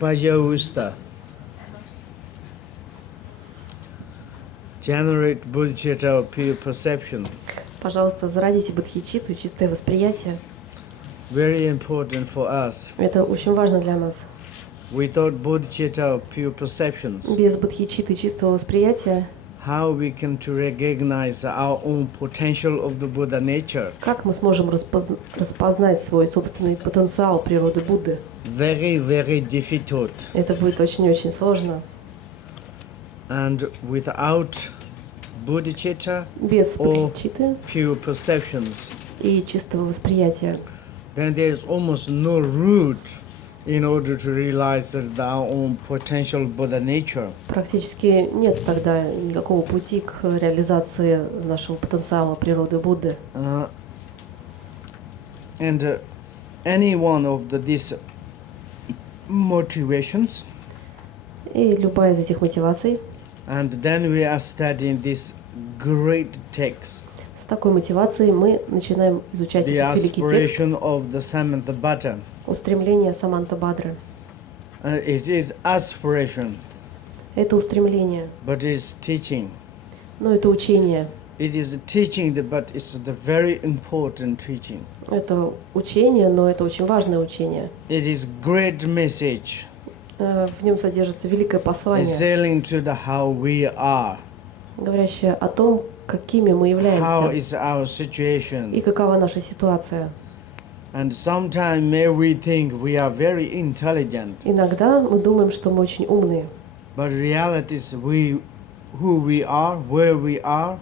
Пожалуйста. Generate bodhicitta of pure perception. Пожалуйста, зародите бодхичитту, чистое восприятие. Very important for us. Это очень важно для нас. Without bodhicitta of pure perceptions, Без бодхичитты, чистого восприятия, how we can to recognize our own potential of the Buddha nature? как мы сможем распознать свой собственный потенциал природы Будды? Very, very difficult. Это будет очень-очень сложно. And without bodhicitta Без or бодхичитты pure perceptions, и чистого восприятия, then there is almost no route in order to realize that our own potential Buddha nature. практически нет тогда никакого пути к реализации нашего потенциала природы Будды. And any one of these motivations, И любая из этих мотиваций, and then we are studying this great text, с такой мотивацией мы начинаем изучать the этот великий текст aspiration of the Samanthabhadre. «Устремление Самантабхадры». It is aspiration, Это устремление, but it is teaching. но это учение. It is a teaching, but it's the very important teaching. Это учение, но это очень важное учение. It is great message, В нем содержится великое послание, selling to the how we are, говорящее о том, какими мы how являемся is our и situation. какова наша ситуация. And sometimes may we think we are very intelligent, Иногда мы думаем, что мы очень умные, but reality is we, who we are, where we are,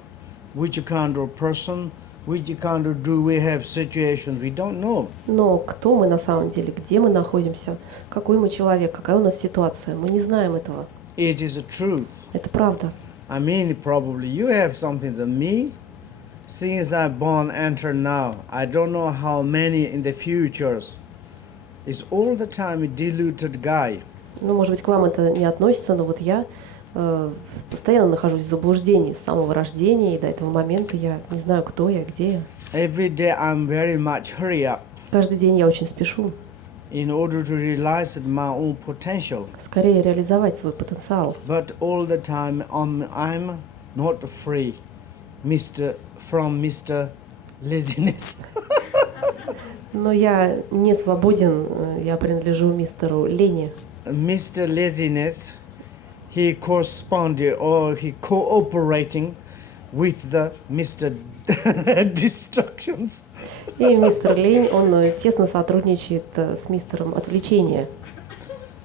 which kind of person, which kind of do we have situation, we don't know. но кто мы на самом деле, где мы находимся, какой мы человек, какая у нас ситуация, мы не знаем этого. It is a truth. Это правда. I mean, probably you have something than me. Since I'm born, enter now. I don't know how many in the futures. It's all the time a deluded guy. Ну, может быть, к вам это не относится, но вот я постоянно нахожусь в заблуждении с самого рождения, и до этого момента я не знаю, кто я, где я. Every day I'm very much hurry up Каждый день я очень спешу, in order to realize my own potential. скорее реализовать свой потенциал. But all the time I'm not free, from Mr. Laziness. Но я не свободен, я принадлежу мистеру Лени. Mr. Laziness, he corresponded or he cooperating with the Mr. Distractions. И мистер Лень, он тесно сотрудничает с мистером Отвлечения.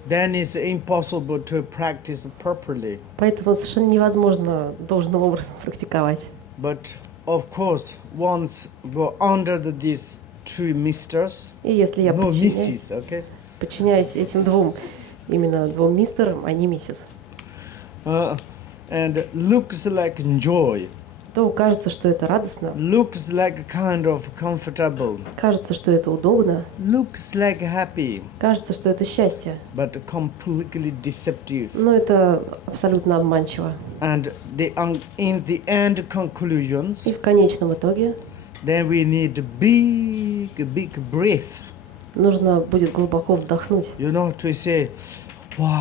Then it's impossible to practice properly. Поэтому совершенно невозможно должным образом практиковать. But of course, once go under these two misters, И если я no misses, okay? подчиняюсь этим именно двум мистерам, а не миссис, and looks like joy, то кажется, что это радостно, looks like kind of comfortable, кажется, что это удобно, looks like happy, кажется, что это счастье, but completely deceptive. но это абсолютно обманчиво. And in the end И conclusions, в конечном итоге then we need big breath. нужно будет глубоко вздохнуть, You know, to say, wow,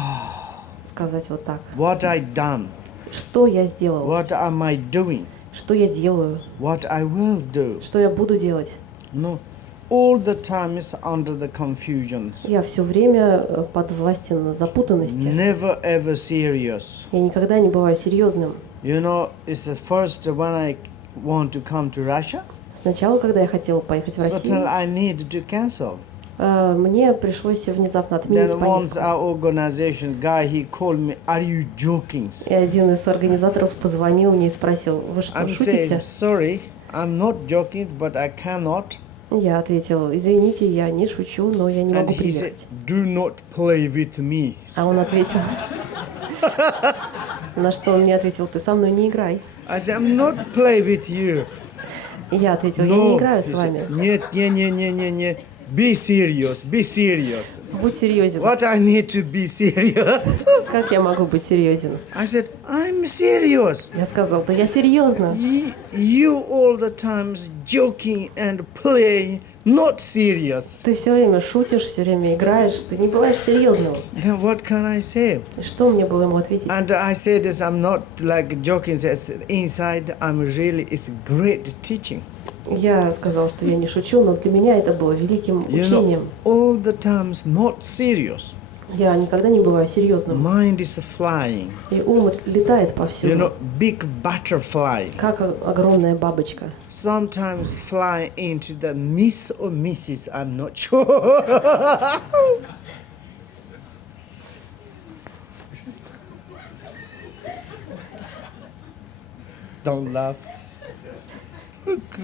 сказать вот так. what I done, Что я сделал? what am I doing, Что я делаю? what I will do. Что я буду делать? No, all the time is under the confusions. Я все время подвластен запутанности. Never ever serious. Я никогда не бываю серьезным. You know, it's the first when I want to come to Russia, Сначала, когда я хотела поехать в suddenly Россию, I need to cancel. мне пришлось внезапно отменить Then once поездку. our organization guy, he called me, are you joking? И один из организаторов позвонил мне и спросил: вы что, I'm saying, шутите? sorry, I'm not joking, but I cannot. Я ответил: извините, я не шучу, но я не And могу he said, приехать. do not play with me. А он ответил, на что он мне ответил: ты со мной не играй. I said, I'm not play with you. И я ответил: я не играю с вами. Нет, не. Be serious, be serious. Будь серьезен. What I need to be serious? Как я могу быть серьезен? I said, I'm serious. Я сказал, да я серьезно. You all the times joking and playing, not serious. Ты все время шутишь, все время играешь, ты не бываешь серьезным. Then what can I say? И что мне было ему ответить? And I say this, I'm not like joking, says inside I'm really, it's great teaching. Я сказал, что я не шучу, но для меня это было великим учением. All the times not serious. Я никогда не бываю серьезным. Mind is flying. И ум летает повсюду. Big butterfly. Как огромная бабочка. Sometimes fly into the Miss or Mrs. I'm not sure. Don't laugh.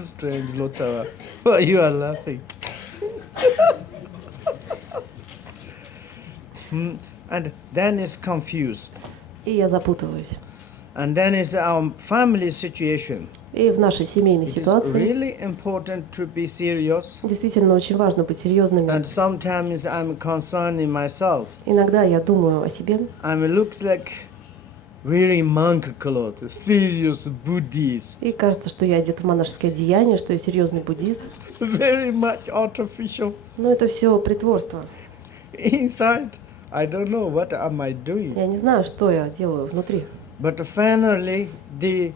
Strange, Lotara. Why you are laughing? And then is confused. И я запутываюсь. And then is our family situation. И в нашей семейной It is ситуации really important to be serious. действительно очень важно быть серьезными. And sometimes I'm concerned in myself. Иногда я думаю о себе. Looks like wearing monk clothes, serious Buddhist. И кажется, что я одет в монашеское одеяние, что я серьезный буддист. Very much artificial. Но это все притворство. Inside, I don't know what am I doing. Я не знаю, что я делаю внутри. But finally, the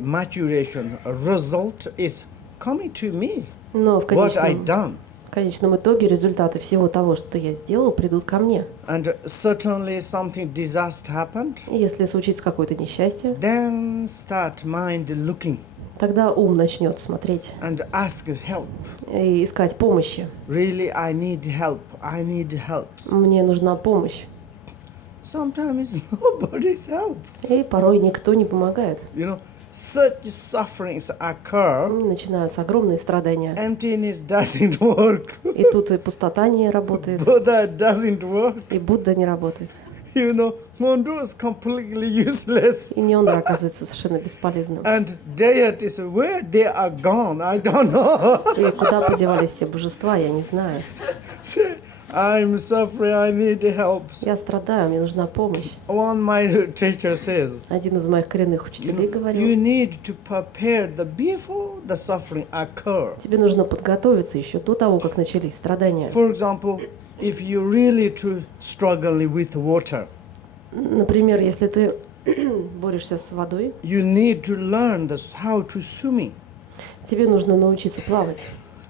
maturation result is coming to me. Но в What I done. конечном итоге результаты всего того, что я сделал, придут ко мне. And certainly something disaster happened. И если случится какое-то несчастье, Then start mind looking. тогда ум начнет смотреть And ask help. и искать помощи. Really, I need help. I need help. Мне нужна помощь. Sometimes nobody's help. И порой никто не помогает. Such sufferings occur. И начинаются огромные страдания. Emptiness doesn't work. И тут и пустота не работает, Buddha doesn't work. и Будда не работает. Mondo is completely useless. И Ньондра оказывается совершенно бесполезным. And deities, where they are gone, I don't know. И куда подевались все божества, я не знаю. I'm suffering, I need help. Я страдаю, мне нужна помощь. One my teacher says, Один из моих коренных учителей you говорил, need to prepare before the suffering occur. тебе нужно подготовиться еще до того, как начались страдания. For example, if you really struggling with water, Например, если ты борешься с водой, you need to learn how to swimming. тебе нужно научиться плавать.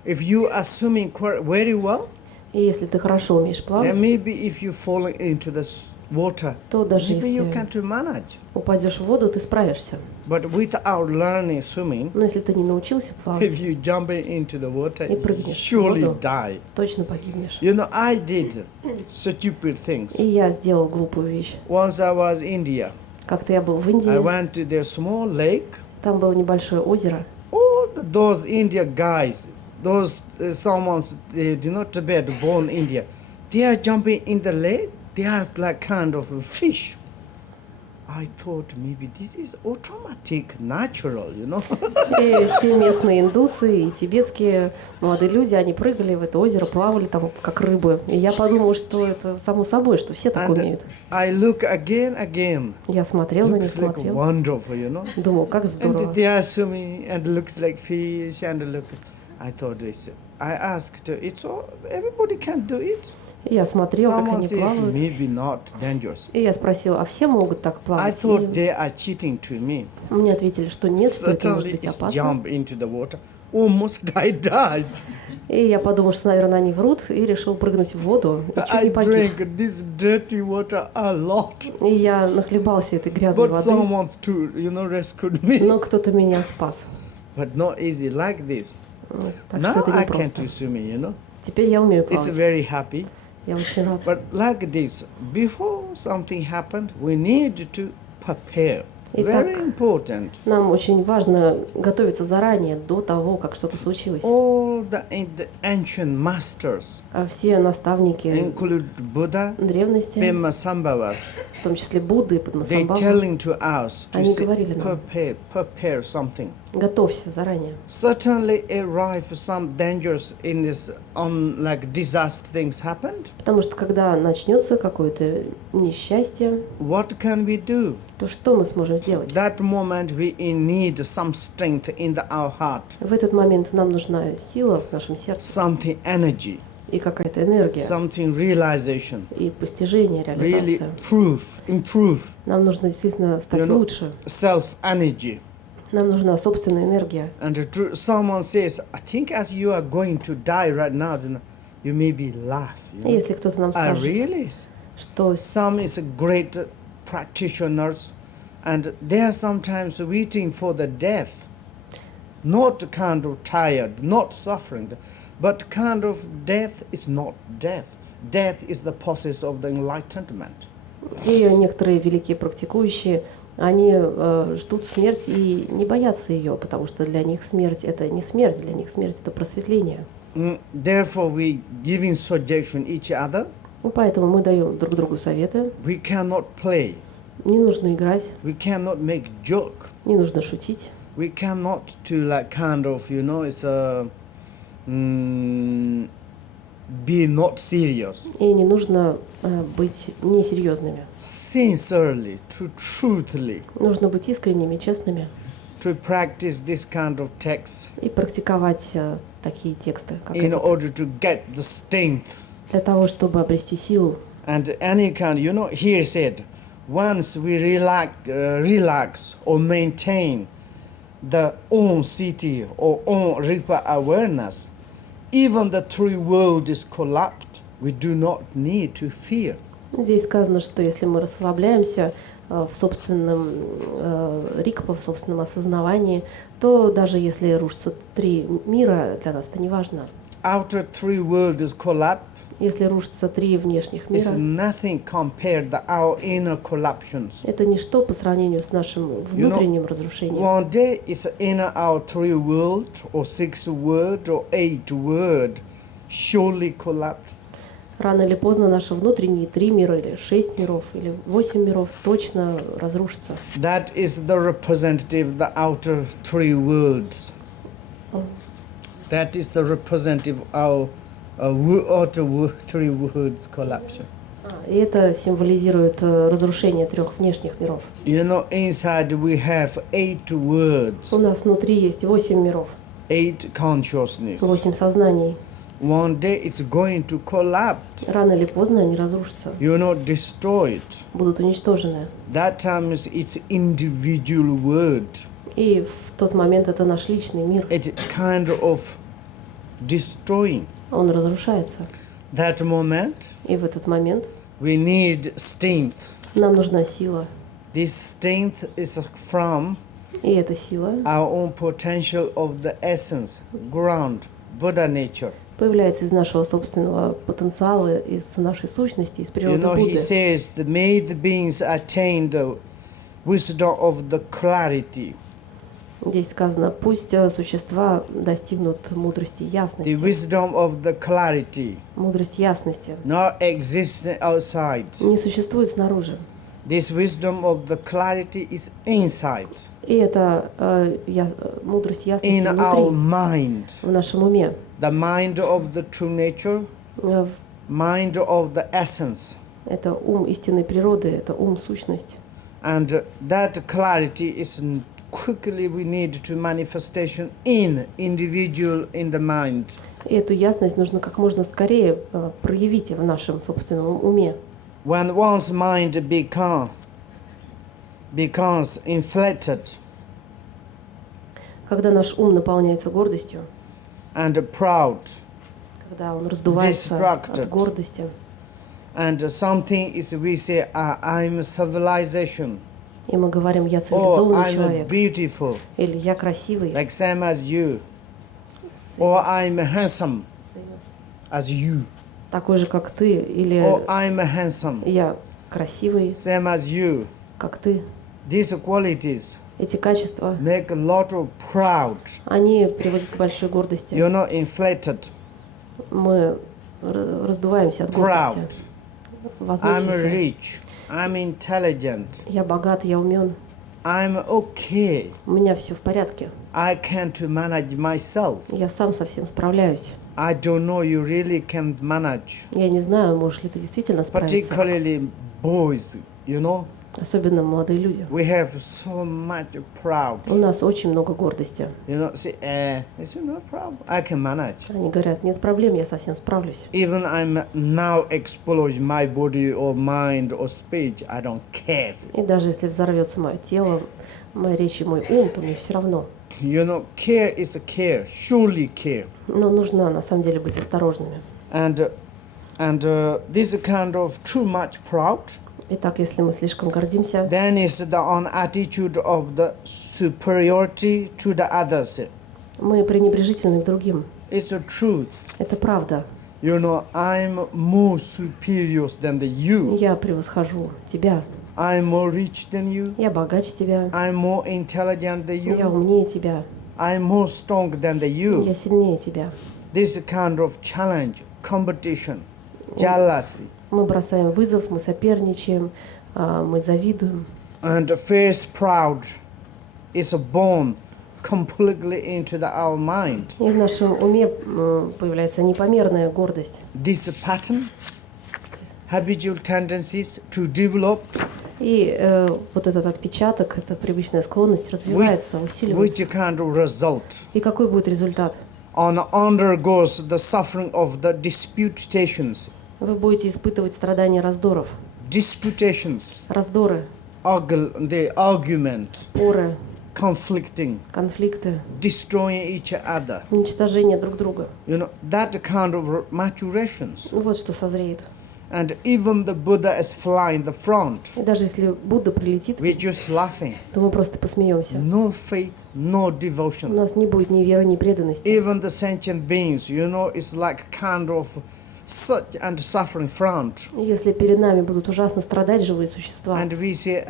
If you are swimming very well, И если ты хорошо умеешь then плавать, maybe if you fall into the water, то даже maybe you если can't manage. упадешь в воду, ты справишься. But without learning swimming, Но если ты не научился if плавать, you jump into the water, и you прыгнешь в surely воду, die. точно погибнешь. I did stupid things. И я сделал глупую вещь. Once I was in India. Как-то я был в I Индии, went to their small lake. там было небольшое озеро. All those Indian guys, those someone's Tibet born India, they are jumping in the lake. They are like kind of a fish. I thought maybe this is automatic, natural, И все местные индусы и тибетские молодые люди, они прыгали в это озеро, плавали там как рыбы. И я подумала, что это само собой, что все так умеют. I look again. Я смотрел на них, Looks like смотрел. wonderful, Думал, как And здорово. they are swimming and looks like fish and look. I thought this. I asked, it's all, everybody can do it. И я смотрел, как Someone они says плавают. maybe not dangerous. И я спросила, а все могут так I плавать? thought И they are cheating to me. мне ответили, что нет, что это может Certainly быть it's опасно. jump into the water. Almost I died. И я подумал, что, наверное, они врут, и решил прыгнуть в воду, и чуть I не погиб. drank this dirty water a lot. И я нахлебался этой грязной But воды, someone to, rescued me. но кто-то меня спас. But not easy like this. Так Now что это I не can просто. do swimming, Теперь я умею It's плавать. very happy. Я очень рад. But like this, before something happened, we need to prepare. Итак, Very important. нам очень важно готовиться заранее, до того, как что-то случилось. All the ancient masters, А все наставники include Buddha, древности, Padmasambhavas, в том числе Будды и they Падмасамбхавы, telling to us to они говорили нам: prepare something. готовься заранее. Certainly arrive some dangers in this like disaster things happened. Потому что когда начнется какое-то несчастье, What can we do? то что мы сможем сделать? That moment we need some strength in our heart, В этот момент нам нужна сила в нашем сердце something energy, и какая-то энергия, something realization, и постижение, really реализация. improve, Нам нужно действительно стать You know, лучше. self energy. Нам нужна собственная энергия. And someone says, I think as you are going to die right now, then you maybe laugh. И если кто-то нам Ah, скажет, really? что Some is great practitioners, and they are sometimes waiting for the death, not kind of tired, not suffering, but kind of death is not death. Death is the process of the enlightenment. и некоторые великие практикующие, они ждут смерти и не боятся ее, потому что для них смерть — это не смерть, для них смерть — это просветление. Therefore, we giving suggestion each other. Ну, поэтому мы даем друг другу советы. We cannot play. Не нужно играть, We cannot make joke. не нужно шутить. We cannot to like kind of it's a be not serious. И не нужно быть несерьезными. Sincerely, truthfully, Нужно быть искренними, честными to practice this kind of text и практиковать такие тексты, как in этот, order to get the strength для того, чтобы обрести силу. and any kind. Here said, once we relax or maintain the own city or own Ripa awareness, even the three world is collapsed. We do not need to fear. Здесь сказано, что если мы расслабляемся в собственном рикпа, в собственном осознавании, то даже если рушатся три мира, для нас это не важно. After three world is collapsed, Если рушатся три внешних it's мира, nothing compared to our inner collapsions. это ничто по сравнению с нашим внутренним разрушением. One day it's inner our three world or six world or eight world surely collapse. Рано или поздно наши внутренние три мира, или 6 миров, или 8 миров точно разрушатся. That is the representative the outer three worlds. That is the representative of our outer three worlds collapse. И это символизирует разрушение трех внешних миров. Inside we have eight worlds, У нас внутри есть 8 миров, eight consciousness. 8 сознаний. One day it's going to collapse. Рано или поздно они разрушатся, Destroyed. будут уничтожены. That time it's individual world. И в тот момент это наш личный мир. It's kind of destroying. Он разрушается. That moment И в этот момент we need strength. нам нужна сила. This strength is from И эта сила our own potential of the essence, ground, Buddha nature. появляется из нашего собственного потенциала, из нашей сущности, из природы He Будды. says, the made beings attain the wisdom of the clarity. Здесь сказано, пусть существа достигнут мудрости The ясности. wisdom of the clarity, Мудрость ясности not existing outside. не существует снаружи. This wisdom of the clarity is inside, И это мудрость ясности in our внутри, mind. в нашем уме. The mind of the true nature, Э, mind of the essence. Это ум истинной природы, это ум сущность. And that clarity is quickly we need to manifestation in individual in the mind. И эту ясность нужно как можно скорее проявить в нашем собственном уме. When one's mind becomes inflated Когда наш ум наполняется гордостью, and proud, когда он раздувается Distracted. от гордости, and something is we say, I'm civilization, и мы говорим, я or цивилизованный I'm человек, beautiful, или я красивый, like same as you, or I'm handsome as you, такой же, как ты, или or I'm handsome, я красивый, same as you. как ты. these qualities Эти качества, make a lot of proud. они приводят к большой гордости. You're not inflated, Мы раздуваемся от proud. гордости. I'm Возносимся. rich. I'm intelligent. Я богат, я умен. I'm okay. У меня все в порядке. I can't manage myself. Я сам со всем справляюсь. I don't know you really can manage. Я не знаю, можешь ли ты действительно справиться. Particularly boys, you know. Особенно молодые люди. We have so much proud. У нас очень много гордости. You know, say, it's no problem. I can manage. Они говорят, нет проблем, я совсем справлюсь. Even I'm now exposed my body or mind or speech, I don't care. И даже если взорвется мое тело, моя речь и мой ум, то мне все равно. You know, care is a care, surely care. Но нужно на самом деле быть осторожными. And this kind of too much proud, Итак, если мы слишком гордимся, then is the on attitude of the superiority to the others. мы пренебрежительны к другим. It's a truth. Это правда. You know, I'm more superior than you. Я превосхожу тебя. I'm more rich than you. Я богаче тебя. I'm more intelligent than Я you. умнее тебя. I'm more strong than you. Я сильнее тебя. This kind of challenge, competition, jealousy, Мы бросаем вызов, мы соперничаем, мы завидуем. and fierce proud is born completely into our mind. И в нашем уме появляется непомерная гордость. This pattern, habitual tendencies to develop, И вот этот отпечаток, эта привычная склонность развивается, усиливается. which kind of result И какой будет результат? on undergoes the suffering of the disputations, Вы будете испытывать страдания раздоров. Раздоры, the argument, споры, conflicting, конфликты, destroying each other. уничтожение друг друга. You know, that kind of maturations. Вот что созреет. And even the Buddha is flying the front, И даже если Будда прилетит, we're just laughing. то мы просто посмеемся. No faith, no У devotion. нас не будет ни веры, ни преданности. Even the sentient beings, you know, it's like kind of such and suffering front. Если перед нами будут ужасно страдать живые существа, And we say,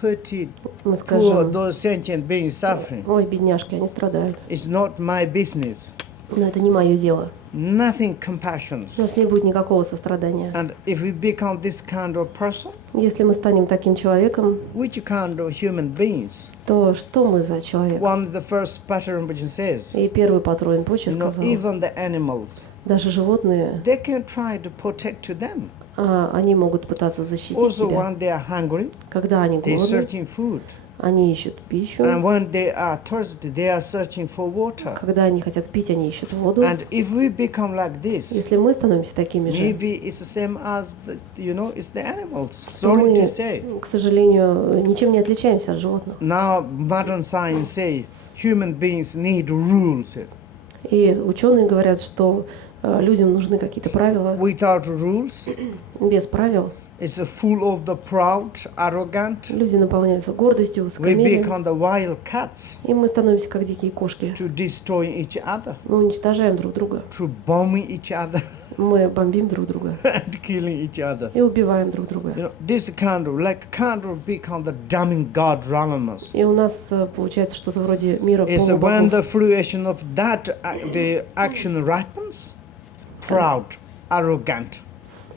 pity, мы poor скажем, those sentient beings suffering. ой, бедняжки, они страдают. It's not my business. Но это не мое дело. Nothing compassion. У нас не будет никакого сострадания. And if we become this kind of person, Если мы станем таким человеком, which kind of human beings? то что мы за человек? One of the first Patra Rinpoche says, И первый Патрул Ринпоче you know, сказал, even the animals, даже животные, they can try to protect to them. они могут пытаться защитить Also, себя. when they are hungry, Когда они they're голодны, searching food. они ищут пищу. And when they are thirsty, they are searching for water. Когда они хотят пить, они ищут воду. And if we become like this, Если мы становимся такими же, maybe it's the same as the, you know, it's the animals. то Sorry мы, to say. к сожалению, ничем не отличаемся от животных. Now modern science say human beings need rules. И ученые говорят, что людям нужны какие-то правила. Without rules, Без правил it's full of the proud, arrogant. люди наполняются гордостью, We высокомерием. become the wild cats И мы становимся как дикие кошки. to destroy each other, Мы уничтожаем друг друга. to bombing each other Мы бомбим друг друга. and killing each other. И убиваем друг друга. You know, this kind of become the damning God realms. И у нас получается что-то вроде мира It's when полубогов. the fruition of that the action ripens, proud, arrogant.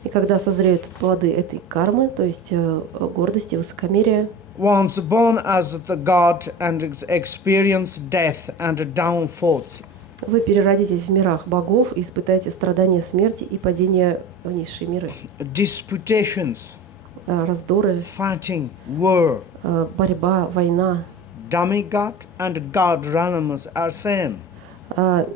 И когда созреют плоды этой кармы, то есть гордости, высокомерия, Once born as the God and experience death and downfalls. вы переродитесь в мирах богов и испытаете страдания смерти и падение в низшие миры. Disputations, Раздоры, fighting, war, борьба, война. demigod and God realms are same.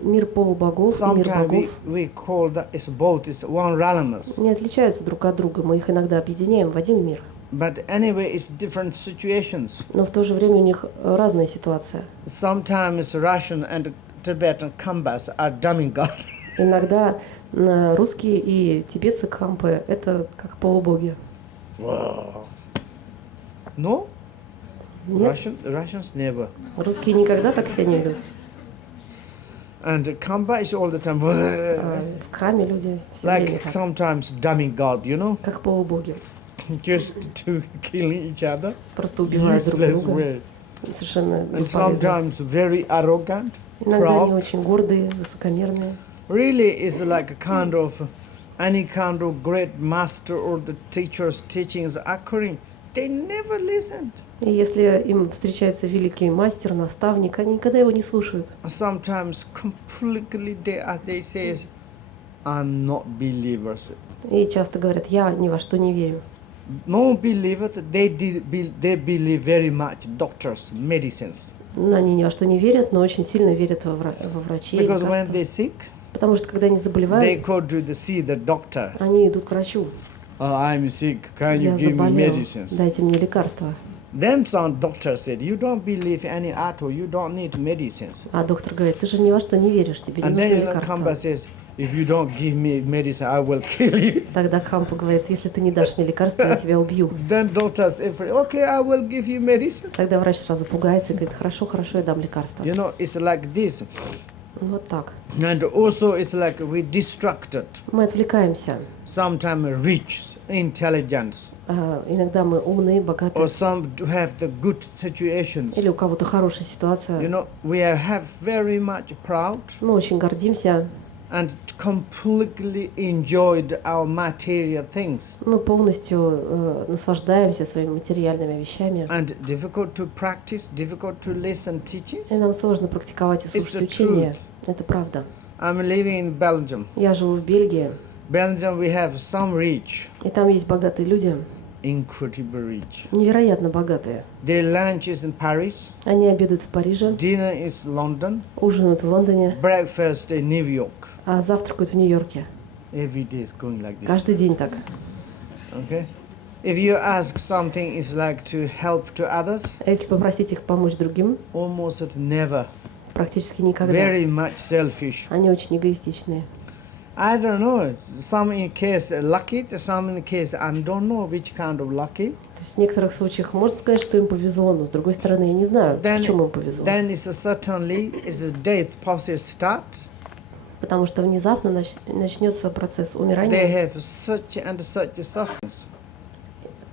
Мир полубогов и мир Sometimes богов we call that it's both, it's one realms. не отличаются друг от друга. Мы их иногда объединяем в один мир. But anyway, it's different situations. Но в то же время у них разная ситуация. Sometimes Russian and Tibetan combats are demigod. Иногда русские и тибетцы кампы — это как полубоги. No? Нет, Russians never. русские никогда так себя не ведут. And Kamba is all the time В каме люди все время like как sometimes demigod, you know. полубоги. just to killing each other, просто убивают друг useless друга, way. совершенно And бесполезно. sometimes very arrogant, Иногда они proud. очень гордые, высокомерные. Really is like a kind of any kind of great master or the teacher's teachings occurring. They never listened. И если им встречается великий мастер, наставник, они никогда его не слушают. Sometimes completely they say, I'm not believers. И часто говорят, я ни во что не верю. No believers, they believe very much doctors, medicines. Они ни во что не верят, но очень сильно верят во врачей. Because when лекарства. they sick, Потому что когда они they заболевают, go to see the doctor. они идут к врачу. I'm sick. Can you Я give me заболел, medicines? дайте мне лекарства. Then some doctor said, you don't believe any at all. You don't need medicines. А доктор говорит, ты же ни во что не веришь, тебе не And нужны then come back лекарства. says, if you don't give me medicine, I will kill you. Тогда Кампа говорит, если ты не дашь мне лекарства, я тебя убью. Then doctor says, okay, I will give you medicine. Тогда врач сразу пугается и говорит, хорошо, хорошо, я дам лекарства. You know, it's like this. Вот так. And also it's like we distracted. Мы отвлекаемся. Sometimes rich, intelligence. Иногда мы умные, Or богатые. some have the good situations. Или у кого-то хорошая You ситуация. know, we have very much proud Мы очень гордимся. and completely enjoyed our material things. Мы полностью наслаждаемся своими материальными вещами. And difficult to practice, difficult to listen teachings. И нам сложно практиковать и слушать It's the учения. truth. Это правда. I'm living in Belgium. Я живу в Бельгии, Belgium, we have some rich, и там есть богатые люди, incredible rich. невероятно богатые. Their lunch is in Paris, Они обедают в Париже, dinner is London, ужинают в Лондоне, breakfast in New York. а завтракают в Нью-Йорке. Every day is going like this. Каждый день так. Okay? If you ask something is like to help to others, А если попросить их помочь другим, almost never. практически никогда. Very much selfish. Они очень эгоистичные. I don't know. Some in case lucky, some in case I don't know which kind of lucky. То есть в некоторых случаях можно сказать, что им повезло, но с другой стороны я не знаю, в чем им повезло. Then it's certainly it's a death process start. Потому что внезапно начнется процесс They умирания, have such and such sufferings.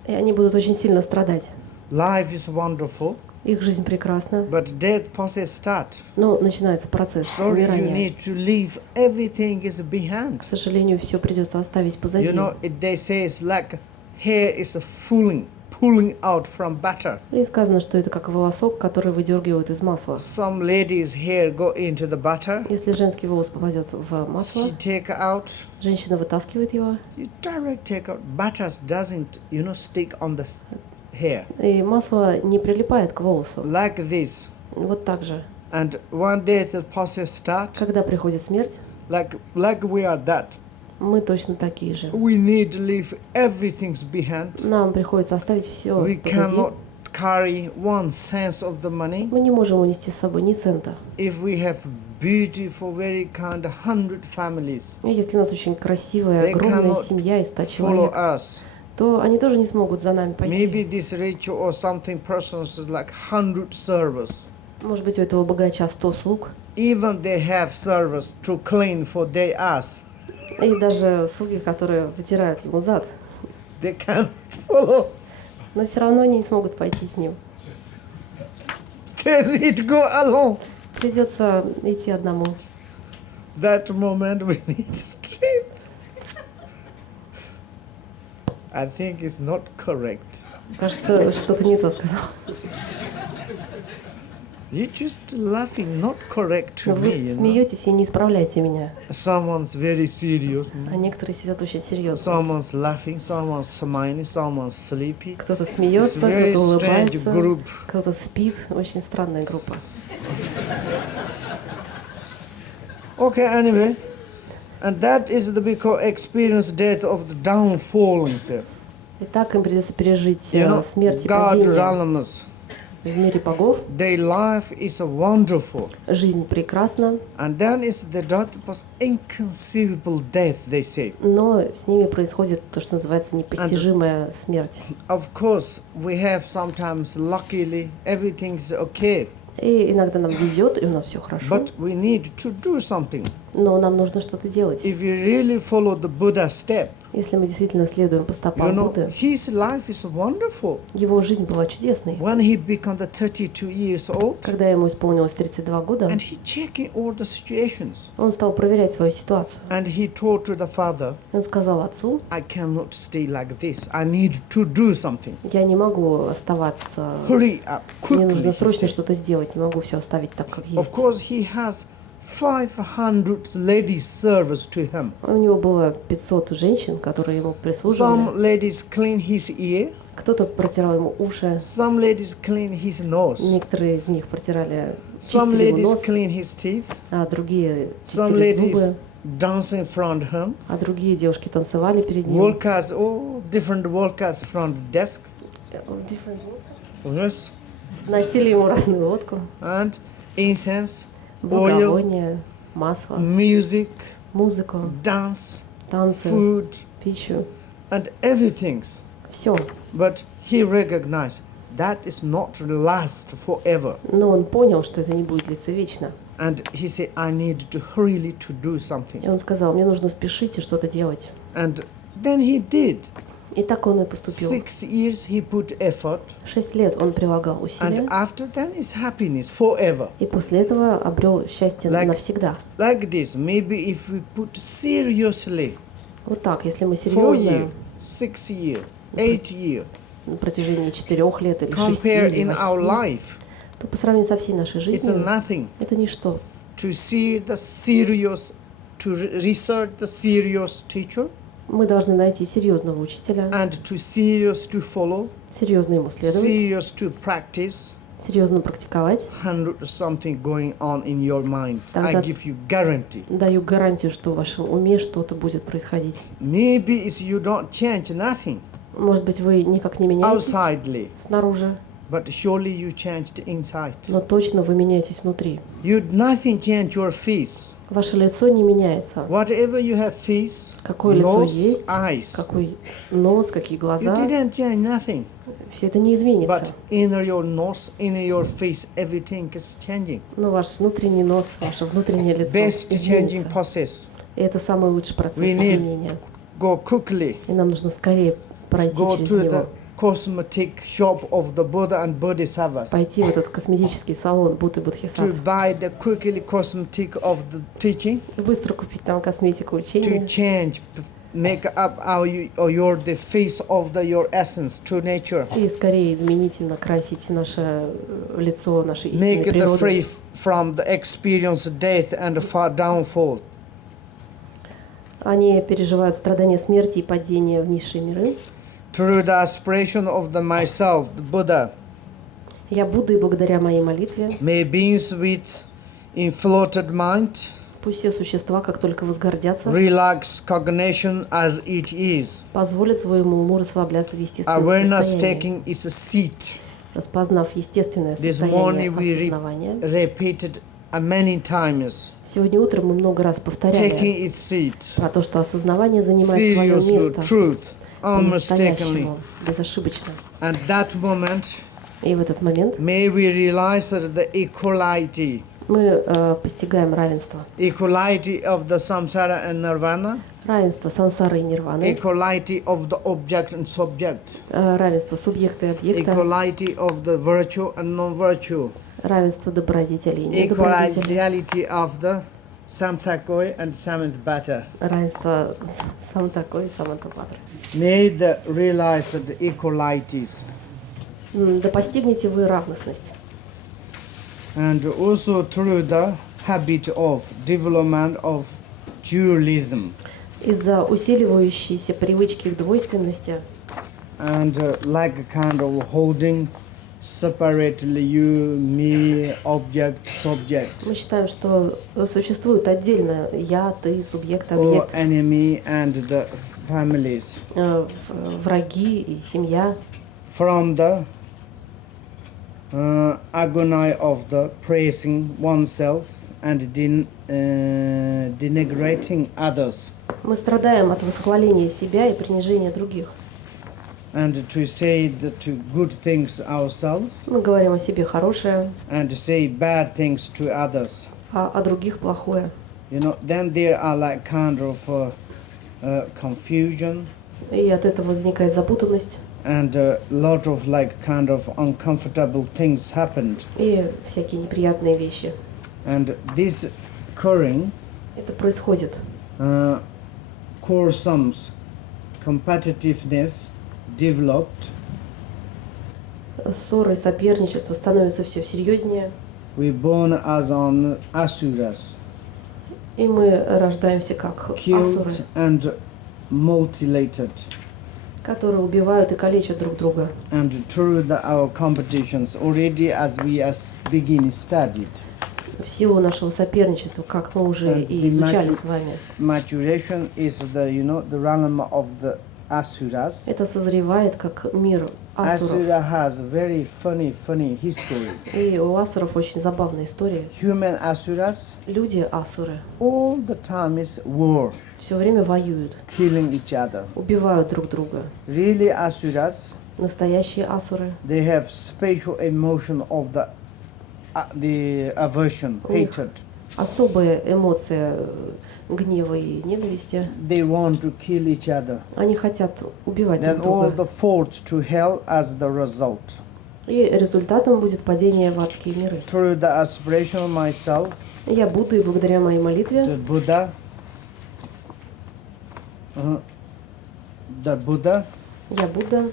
и они будут очень сильно страдать. Life is wonderful, Их жизнь прекрасна, but death process start. но начинается процесс Sorry, you умирания. need to leave. Everything is behind. К сожалению, все придется оставить позади. You know, they say it's like hair is pulling out from butter. И сказано, что это как волосок, который выдергивают из масла. Some ladies' hair go into the butter. Если женский волос попадет в масло, She take out. женщина вытаскивает его, You direct take out. Butter doesn't, stick on the hair и масло не прилипает к волосу. like this. Вот так же. And one day the process start. Когда приходит смерть, Like we are that. мы точно такие же. We need to leave everything behind. Нам приходится оставить все We позади. cannot carry 1 cent of the money. Мы не можем унести с собой ни цента. If we have beautiful, very kind 100 families, И если у нас очень красивая, they огромная cannot семья из 100 follow человек, us. то они тоже не смогут за нами Maybe пойти. this rich or something person is like 100 servers. Может быть, у этого богача 100 слуг, Even they have servers to clean for their ass. и даже слуги, которые вытирают ему зад. They can't follow. Но все равно они не смогут пойти с ним. They need to go alone. Придется идти одному. That moment we need strength. I think it's not correct. Кажется, что-то не то сказал. You're just laughing, not correct to Но me, вы you know. смеетесь и не исправляете меня. Someone's very serious. А некоторые сидят очень серьезно. Someone's laughing, someone's smiling, someone's sleepy. Кто-то It's смеется, very кто-то strange улыбается, group. кто-то спит. Очень странная группа. Okay, anyway. And that is the because experience death of the downfalling self. И так им придется пережить You know, смерть и God падение realms. в мире богов. Their life is wonderful. Жизнь прекрасна, And then is the death was inconceivable death, they say. но с ними происходит то, что называется непостижимая смерть. Of course, we have sometimes luckily everything's okay. И иногда нам везет, и у нас все хорошо, But we need to do something. но нам нужно что-то делать. If you really follow the Buddha step, Если мы действительно следуем по You стопам know, Будды, his life is wonderful. его жизнь была чудесной. When he became 32 years old, Когда ему исполнилось 32 года, and he checking all the situations, он стал проверять свою ситуацию. and he told to the father, Он сказал отцу: I cannot stay like this. I need to do something. я не могу оставаться, Hurry up, мне quickly. нужно He срочно said. что-то сделать, не могу все оставить так, как Of есть. course, he has 500 ladies service to him. У него было 500 женщин, которые ему Some прислуживали. ladies clean his ear. Кто-то протирал ему уши, Some ladies clean his nose. некоторые из них протирали, Some чистили ему ladies нос, clean his teeth. а другие Some чистили ladies зубы, dance in front of him. а другие девушки танцевали перед ним. Workers, different workers from the desk. Yes. Носили ему разную водку, And incense, oil, благовония, масло, music, музыку, dance, танцы, food, пищу. and everything. Все. But he recognized that is not last forever. Но он понял, что это не будет длиться вечно. And he said, I need to hurriedly to do something. И он сказал: мне нужно спешить и что-то делать. And then he did. И так он и поступил. 6 years he put effort. 6 лет он прилагал усилия. And after that is happiness forever. И после этого обрел счастье навсегда. Like this, maybe if we put seriously, Вот так, если мы 4 серьезно years, 6 years, 8 years, на протяжении 4 лет или 6 compare или in our 8, life, то по сравнению со всей нашей it's жизнью nothing. это ничто. To see the serious, to research the serious teacher, Мы должны найти серьезного учителя, and to serious to follow, серьезно ему следовать, serious to practice, серьезно практиковать. 100 something going on in your mind. I Тогда- give you guarantee. Даю гарантию, что в вашем уме что-то будет происходить. Maybe it's you don't change nothing Может быть, вы никак не меняетесь outsidely, снаружи, but surely you changed inside. но точно вы меняетесь внутри. You nothing change your face. Ваше лицо не меняется. Whatever you have face, Какое лицо nose, есть, eyes, какой нос, какие you глаза, didn't change nothing. все это не изменится. But inner your nose, inner your face, everything is changing. Но ваш внутренний нос, ваше внутреннее лицо Best changing изменится. process. И это самый лучший процесс We need изменения. Go quickly. И нам нужно скорее пройти Go через to него. the cosmetic shop of the Buddha and Bodhisattvas Пойти в этот косметический салон Будды to Бодхисаттв. buy the quickly cosmetic of the teaching, Быстро купить там косметику to учения. change, make up your the face of your essence, true nature. И скорее изменить и накрасить наше лицо, нашей истинной Make it природы. free from the experience death and far downfall. Они переживают страдания смерти и падения в низшие миры. Through the aspiration of the myself, the Buddha, Я Будда, и благодаря моей молитве may beings with inflated mind пусть все существа, как только возгордятся, relax cognition as it is. позволят своему уму расслабляться в естественном Awareness состоянии. taking its seat. Распознав естественное This состояние morning we осознавания. repeated many times, Сегодня утром мы много раз повторяли taking its seat. про то, что осознавание занимает свое Seriously, место truth, unmistakably. по-настоящему, безошибочно. At that moment, И в этот момент may we realize the equality мы постигаем равенство. equality of the samsara and nirvana, Равенство сансары и нирваны, equality of the object and subject, равенство субъекта и объекта, equality of the virtue and non-virtue, равенство добродетелей и недобродетелей, equality of the samthakoi and samantbhata. равенство сам такой, Самантабхадры. May the realize the equalities. Да постигнете вы равностность. And also through the habit of development of dualism. Из-за усиливающейся привычки к двойственности And like a kind of holding separately you, me, object, subject, мы считаем, что существует отдельно я, ты, субъект, or объект, enemy and the families. враги и семья. From the agony of the praising oneself and denigrating others, Мы страдаем от восхваления себя и принижения других. and to say the to good things ourselves Мы говорим о себе хорошее, and to say bad things to others. а о других плохое. You know, then there are like kind of confusion, И от этого возникает запутанность, and a lot of like kind of uncomfortable things happened. и всякие неприятные вещи. And this occurring Это происходит. Some competitiveness developed. Ссоры и соперничество становятся все серьезнее, We born as on asuras, и мы рождаемся как асуры, killed and mutilated. которые убивают и калечат друг друга. And through our competitions, already as we begin studied, В силу нашего соперничества, как мы уже And и the изучали с вами, maturation is the realm of the asuras. это созревает как мир асуров. Asura has very funny history. И у асуров очень забавная история. Human asuras Люди асуры all the time is war, все время воюют, killing each other. убивают друг друга. Really asuras, Настоящие асуры, they have special emotion of the aversion, У них hatred. особая эмоция гнева и ненависти. They want to kill each other. Они хотят убивать Then друг all друга. the faults to hell as the result. И результатом будет падение в адские миры. Through the aspiration of myself, Я Будда, и благодаря моей молитве the Buddha, я Будда,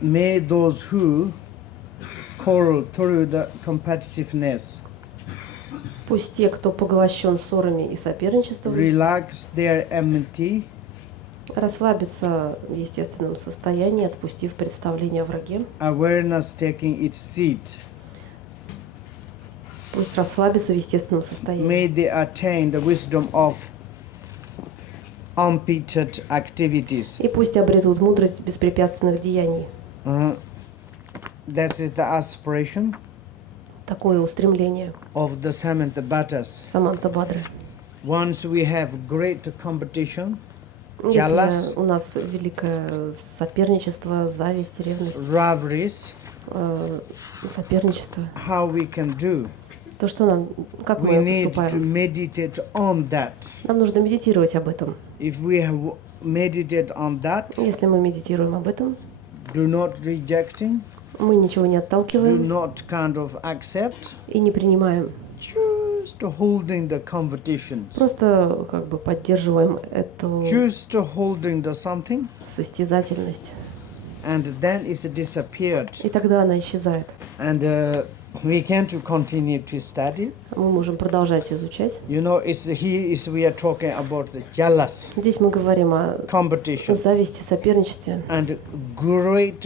may those who quarrel through the competitiveness пусть те, кто поглощен ссорами и соперничеством, relax their enmity расслабятся в естественном состоянии, отпустив представление о враге. awareness taking its seat. Пусть расслабятся в естественном состоянии. May they attain the wisdom of unimpeded activities. И пусть обретут мудрость беспрепятственных деяний. That is the aspiration Такое устремление of the Samanthabhadres. Самантабхадры. Once we have great competition, Если jealous, у нас великое соперничество, зависть, ревность, rivalries, соперничество, how we can do? то что нам, как We мы need to поступаем? meditate on that. Нам нужно медитировать об этом. If we have meditated on that, Если мы медитируем об этом, do not rejecting, мы ничего не do отталкиваем not kind of accept, и не принимаем. just holding the competitions, Просто как бы поддерживаем эту just holding the something, состязательность. and then it's disappeared, И тогда она исчезает. and we can to continue to study. Мы можем продолжать изучать. You know, we are talking about the jealous Здесь мы говорим о competition зависти, соперничестве. and great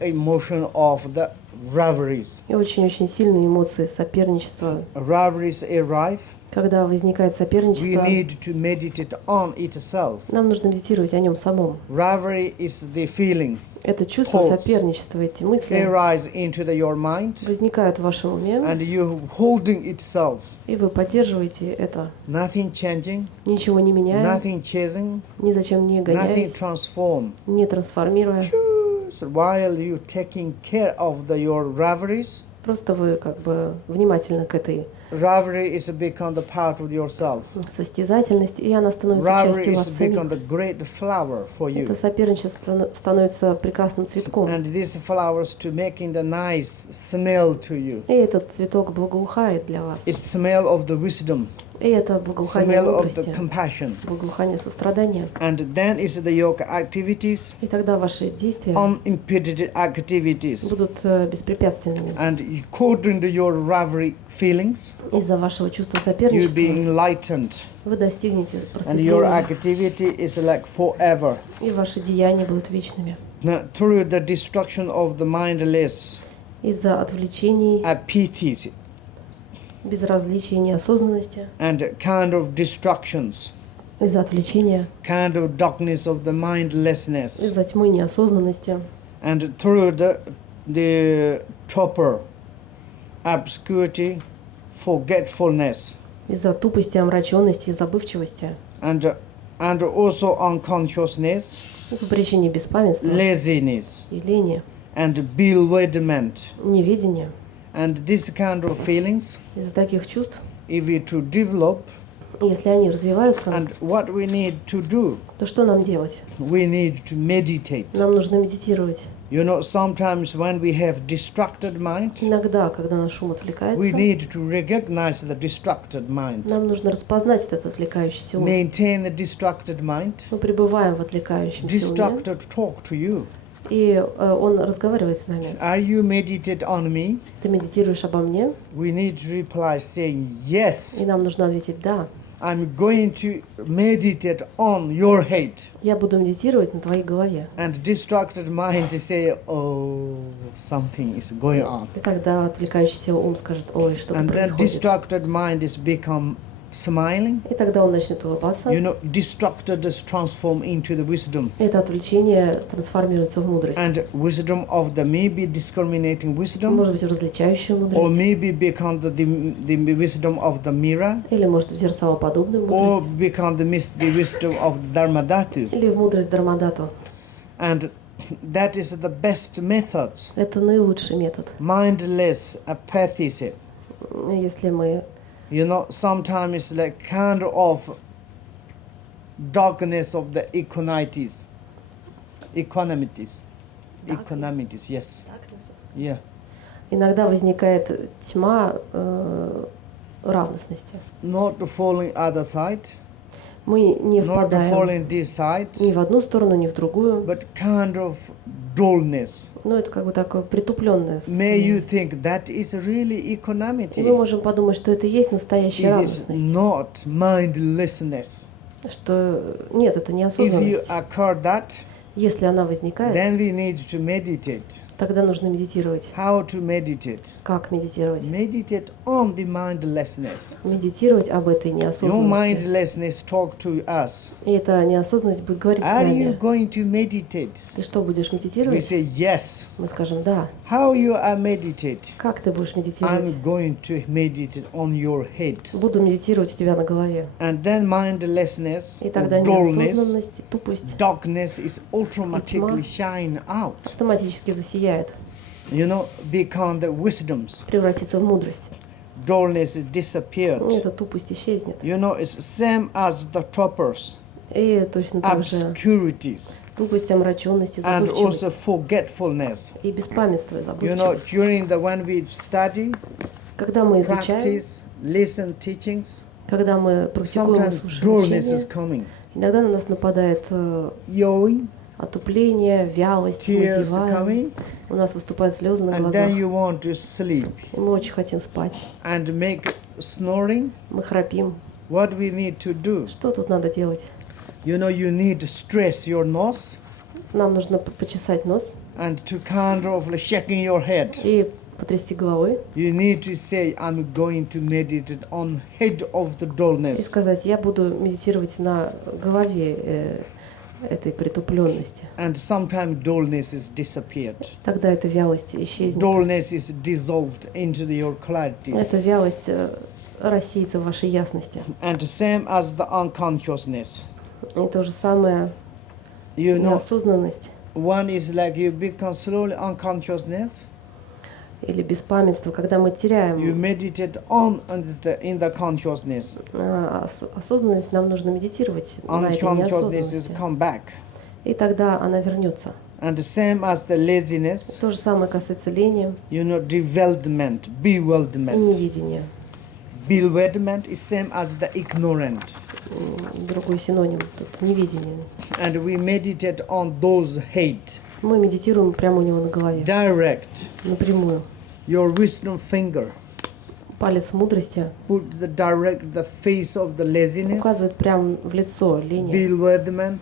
emotion of the rivalries. И очень-очень сильные эмоции соперничества. Rivalries arrive. Когда возникает We соперничество, need to meditate on itself. нам нужно медитировать о нем самом. Rivalry is the feeling Это чувство Thoughts. соперничества, эти мысли arise into your mind, возникают в вашем уме, and you holding itself. и вы поддерживаете это. Nothing changing, Ничего не меняя, nothing chasing, ни зачем не nothing гоняясь, transform. не трансформируя. Choose while you taking care of your rivalries. Просто вы как бы внимательны к этой Rivalry is become the part of yourself. состязательности, и она становится Rivalry частью вас is самих. become the great flower for Это you. соперничество становится прекрасным цветком. And these flowers to making the nice smell to you. И этот цветок благоухает для вас. It's smell of the wisdom, И это благоухание smell of the мудрости, compassion. благоухание сострадания. And then it's the yoga activities, И тогда ваши действия unimpeded activities. будут беспрепятственными. And according to your rivalry feelings, Из-за вашего чувства you'll соперничества be enlightened. вы достигнете And your просветления, activity is like forever. и ваши деяния будут вечными. Now, through the destruction of the mindless Из-за отвлечений, apathy безразличия, неосознанности, and kind of distractions, из-за отвлечения, kind of darkness of the mindlessness, из-за тьмы неосознанности, and through the torpor, obscurity, forgetfulness, из-за тупости, омраченности и забывчивости, and also unconsciousness, и по причине беспамятства laziness, и лени, and bewilderment, неведения. and this kind of feelings, Из-за таких чувств, if we to develop, Если они развиваются, And what we need to do, то что нам делать? we need to meditate. Нам нужно медитировать. You know, sometimes when we have distracted mind, Иногда, когда наш ум отвлекается, we need to recognize the distracted mind. нам нужно распознать этот отвлекающийся ум. Maintain the distracted mind. Мы пребываем в отвлекающемся уме, Distracted talk to you. и он разговаривает с нами. Are you meditate on me? Ты медитируешь обо мне, We need to reply saying, yes, и нам нужно ответить «да». I'm going to meditate on your head. Я буду медитировать на твоей голове. And distracted mind say, oh, something is going on. И тогда отвлекающийся ум скажет «ой, что-то And then происходит». distracted mind is become smiling. И тогда он начнет улыбаться. You know, distracted is transformed into the wisdom. Это отвлечение трансформируется в мудрость. And wisdom of the maybe discriminating wisdom, Может быть, в различающую or мудрость, maybe become the wisdom of the mirror, или, может, в зеркалоподобную or мудрость, become the wisdom of Dharmadhatu. или в мудрость Дharmadhatu. And that is the best method. Это наилучший метод. Mindless apathy. Если мы You know, sometimes it's like kind of darkness of the equanities. Equanimities. Equanimities, yes. Yeah. иногда возникает тьма равностности. Not to falling other side, Мы не not to впадаем falling this side, ни в одну сторону, ни в другую. but kind of dullness. Но это как бы такое притупленное May you состояние. think that is really И equanimity. мы можем подумать, что это и есть настоящая It is равностность. not mindlessness. Что нет, это If you неосознанность. occur that, Если она возникает, then we need to meditate. тогда нужно медитировать. How to meditate? Как медитировать? Meditate on the mindlessness. Медитировать об этой Your неосознанности. mindlessness talk to us. И эта неосознанность будет говорить с Are you нами. going to meditate? Ты что, будешь We медитировать? say yes. Мы скажем «да». How you are meditate? Как ты будешь медитировать? I'm going to meditate on your head. Буду медитировать у тебя на голове. And then mindlessness, И or тогда dullness, неосознанность, тупость darkness is automatically shine out. автоматически засияет, You know, become the wisdoms. превратится в мудрость. Dullness is И disappeared. эта тупость исчезнет. You know, it's same as the toppers, И точно так же obscurities, тупость, омраченность и and забывчивость. also forgetfulness. И беспамятство, и You know, забывчивость. during when we study, Когда мы изучаем, practice, listen teachings, когда мы практикуем и sometimes слушаем dullness is учения, coming. иногда на нас нападает Yawing, отупление, вялость, мы tears зеваем, coming, у нас выступают слезы на and глазах, then you want to sleep и мы очень хотим спать. and make snoring. Мы храпим. What we need to do? Что тут надо делать? You know, you need to stress your nose Нам нужно почесать нос and to kind of like shaking your head. и потрясти головой You need to say, I'm going to meditate on head of the и dullness. сказать, я буду медитировать на голове этой притупленности. And sometimes dullness is disappeared. Тогда эта вялость исчезнет. Dullness is dissolved into your clarity. Эта вялость рассеется в вашей ясности. And same as the unconsciousness. И то же самое You know, неосознанность one is like you become slowly unconsciousness. или беспамятство, когда мы You теряем meditate on in the consciousness. осознанность, нам нужно медитировать на этой Unconsciousness is неосознанности. come back. И тогда она вернется. And same as the laziness, То же самое касается лени you know, bewilderment, и bewilderment. неведения. Bewilderment is same as the ignorant. Другой синоним тут неведение. And we meditate on those hate. Мы медитируем прямо у него на голове, Direct напрямую. your wisdom finger. Палец мудрости Put the face of the laziness, указывает прямо в лицо лени, bewilderment,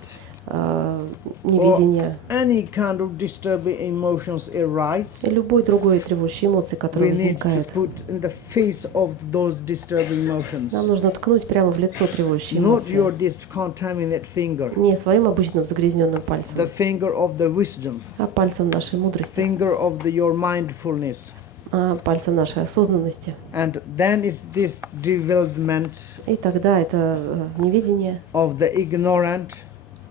неведения any kind of disturbing emotions arise. и любой другой тревожащей эмоции, We которая need to возникает. put in the face of those disturbing emotions. Нам нужно ткнуть прямо в лицо тревожащей Not your эмоции. contaminated finger, Не своим обычным загрязненным the пальцем, finger of the wisdom, а пальцем нашей мудрости, finger of your mindfulness. Пальцем нашей осознанности. And then is this bewilderment И тогда это неведение, of the ignorant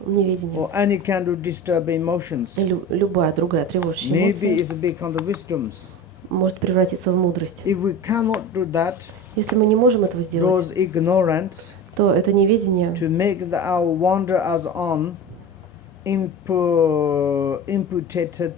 неведение or any kind of disturbing emotions. и любая другая тревожащая Maybe эмоция it's become the wisdoms. может превратиться в мудрость. If we cannot do that, Если мы не можем этого сделать, those ignorance то это неведение to make our wander us on imputed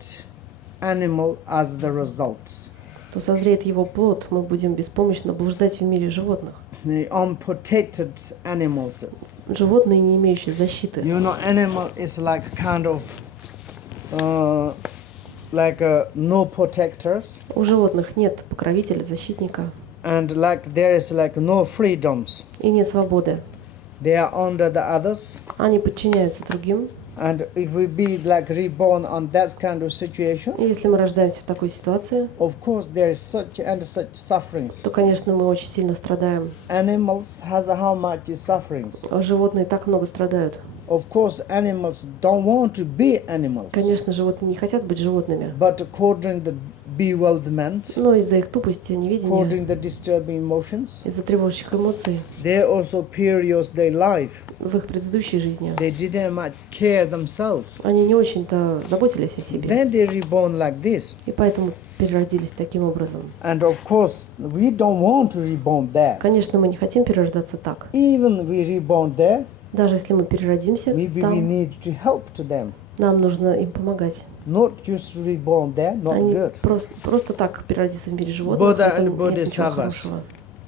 animal as the results. то созреет его плод, мы будем беспомощно блуждать в мире животных. The unprotected animals. Животные, не имеющие защиты. You know, animal is like kind of no protectors. У животных нет покровителя, защитника. And like there is like no freedoms. И нет свободы. They are under the others. Они подчиняются другим. And if we be like reborn on that kind of situation, И если мы рождаемся в такой ситуации, of course there is such and such sufferings. то, конечно, мы очень сильно страдаем. Animals has how much is sufferings. Животные так много страдают. Of course, animals don't want to be animals. Конечно, животные не хотят быть животными. But according to the bewilderment, Но из-за их тупости, неведения, according to the disturbing emotions, из-за тревожащих эмоций, they also periods their life. в их предыдущей жизни They didn't much care themselves. они не очень-то заботились о себе. Then they reborn like this. И поэтому переродились таким образом. And of course, we don't want to reborn there. Конечно, мы не хотим перерождаться так. Even we reborn there, Даже если мы переродимся maybe we там, need to help to them. нам нужно им помогать. Not just reborn there, not Они good. просто так переродиться в мире животных, Buddha это and нет ничего Bodhisattvas. хорошего.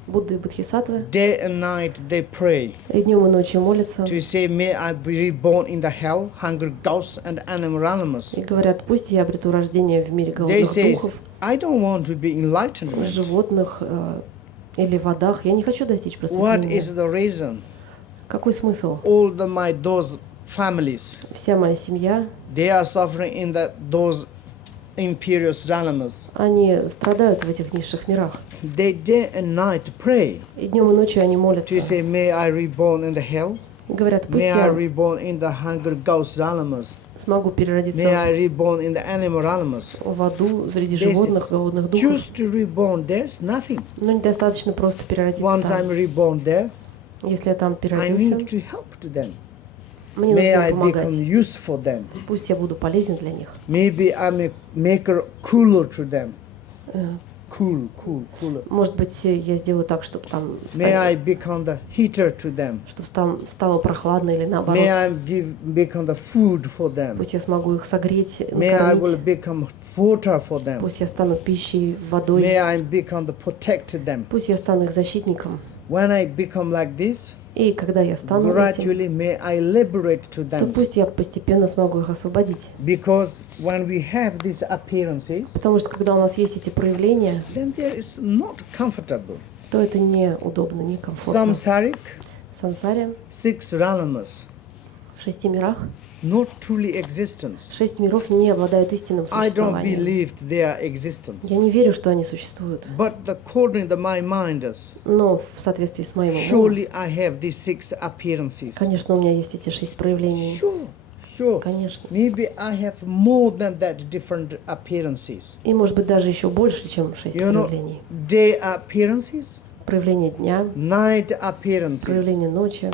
Будды и Бодхисаттвы Day and night they pray и днем и ночью молятся to say, may I be reborn in the hell, hungry ghosts and animal animals. и говорят, пусть я обрету рождение в мире They голодных say, духов, I don't want to be enlightenment. животных или водах. Я не хочу достичь What просветления. is the reason? Какой смысл? All those families, Вся моя семья, they are suffering in those imperial realms. они страдают в этих низших мирах. They day and night pray И днем и ночью они молятся. to say, may I reborn in the hell, И говорят, пусть may I я reborn in the hungry ghost realms, смогу may переродиться I reborn in the animal realms. в аду среди They say, животных, голодных духов. choose to reborn, there's nothing. Но недостаточно просто переродиться Once там. I'm reborn there, Если я там I переродился, need to help to them. мне May нужно I им помогать. become useful for them. Пусть я буду полезен для них. Maybe I may make her cooler to them. Э, Cooler. Может быть, я сделаю так, чтобы там May I become the heater to them. чтобы там стало прохладно или наоборот. May I become the food for them. Пусть я смогу их согреть, May I will накормить. become water for them. Пусть я стану пищей, водой. May I become the protect them. Пусть я стану их защитником. When I become like this, И когда я стану этим, gradually may I liberate to то them. пусть я постепенно смогу их освободить. Because when we have these appearances, Потому что когда у нас есть эти проявления, then there is not comfortable. то это неудобно, некомфортно. Samsaric, Сансаре, six realms, в 6 мирах, not truly existence. 6 миров не обладают истинным I don't существованием. believe their existence. Я не верю, что они существуют. But according to my mind, Но в соответствии с моим умом, surely I have these six appearances. конечно, у меня есть эти 6 проявлений. Sure. Конечно. Maybe I have more than that different appearances. И может быть даже еще больше, чем 6 You know, проявлений. day appearances, Проявление дня, night appearances. проявление ночи.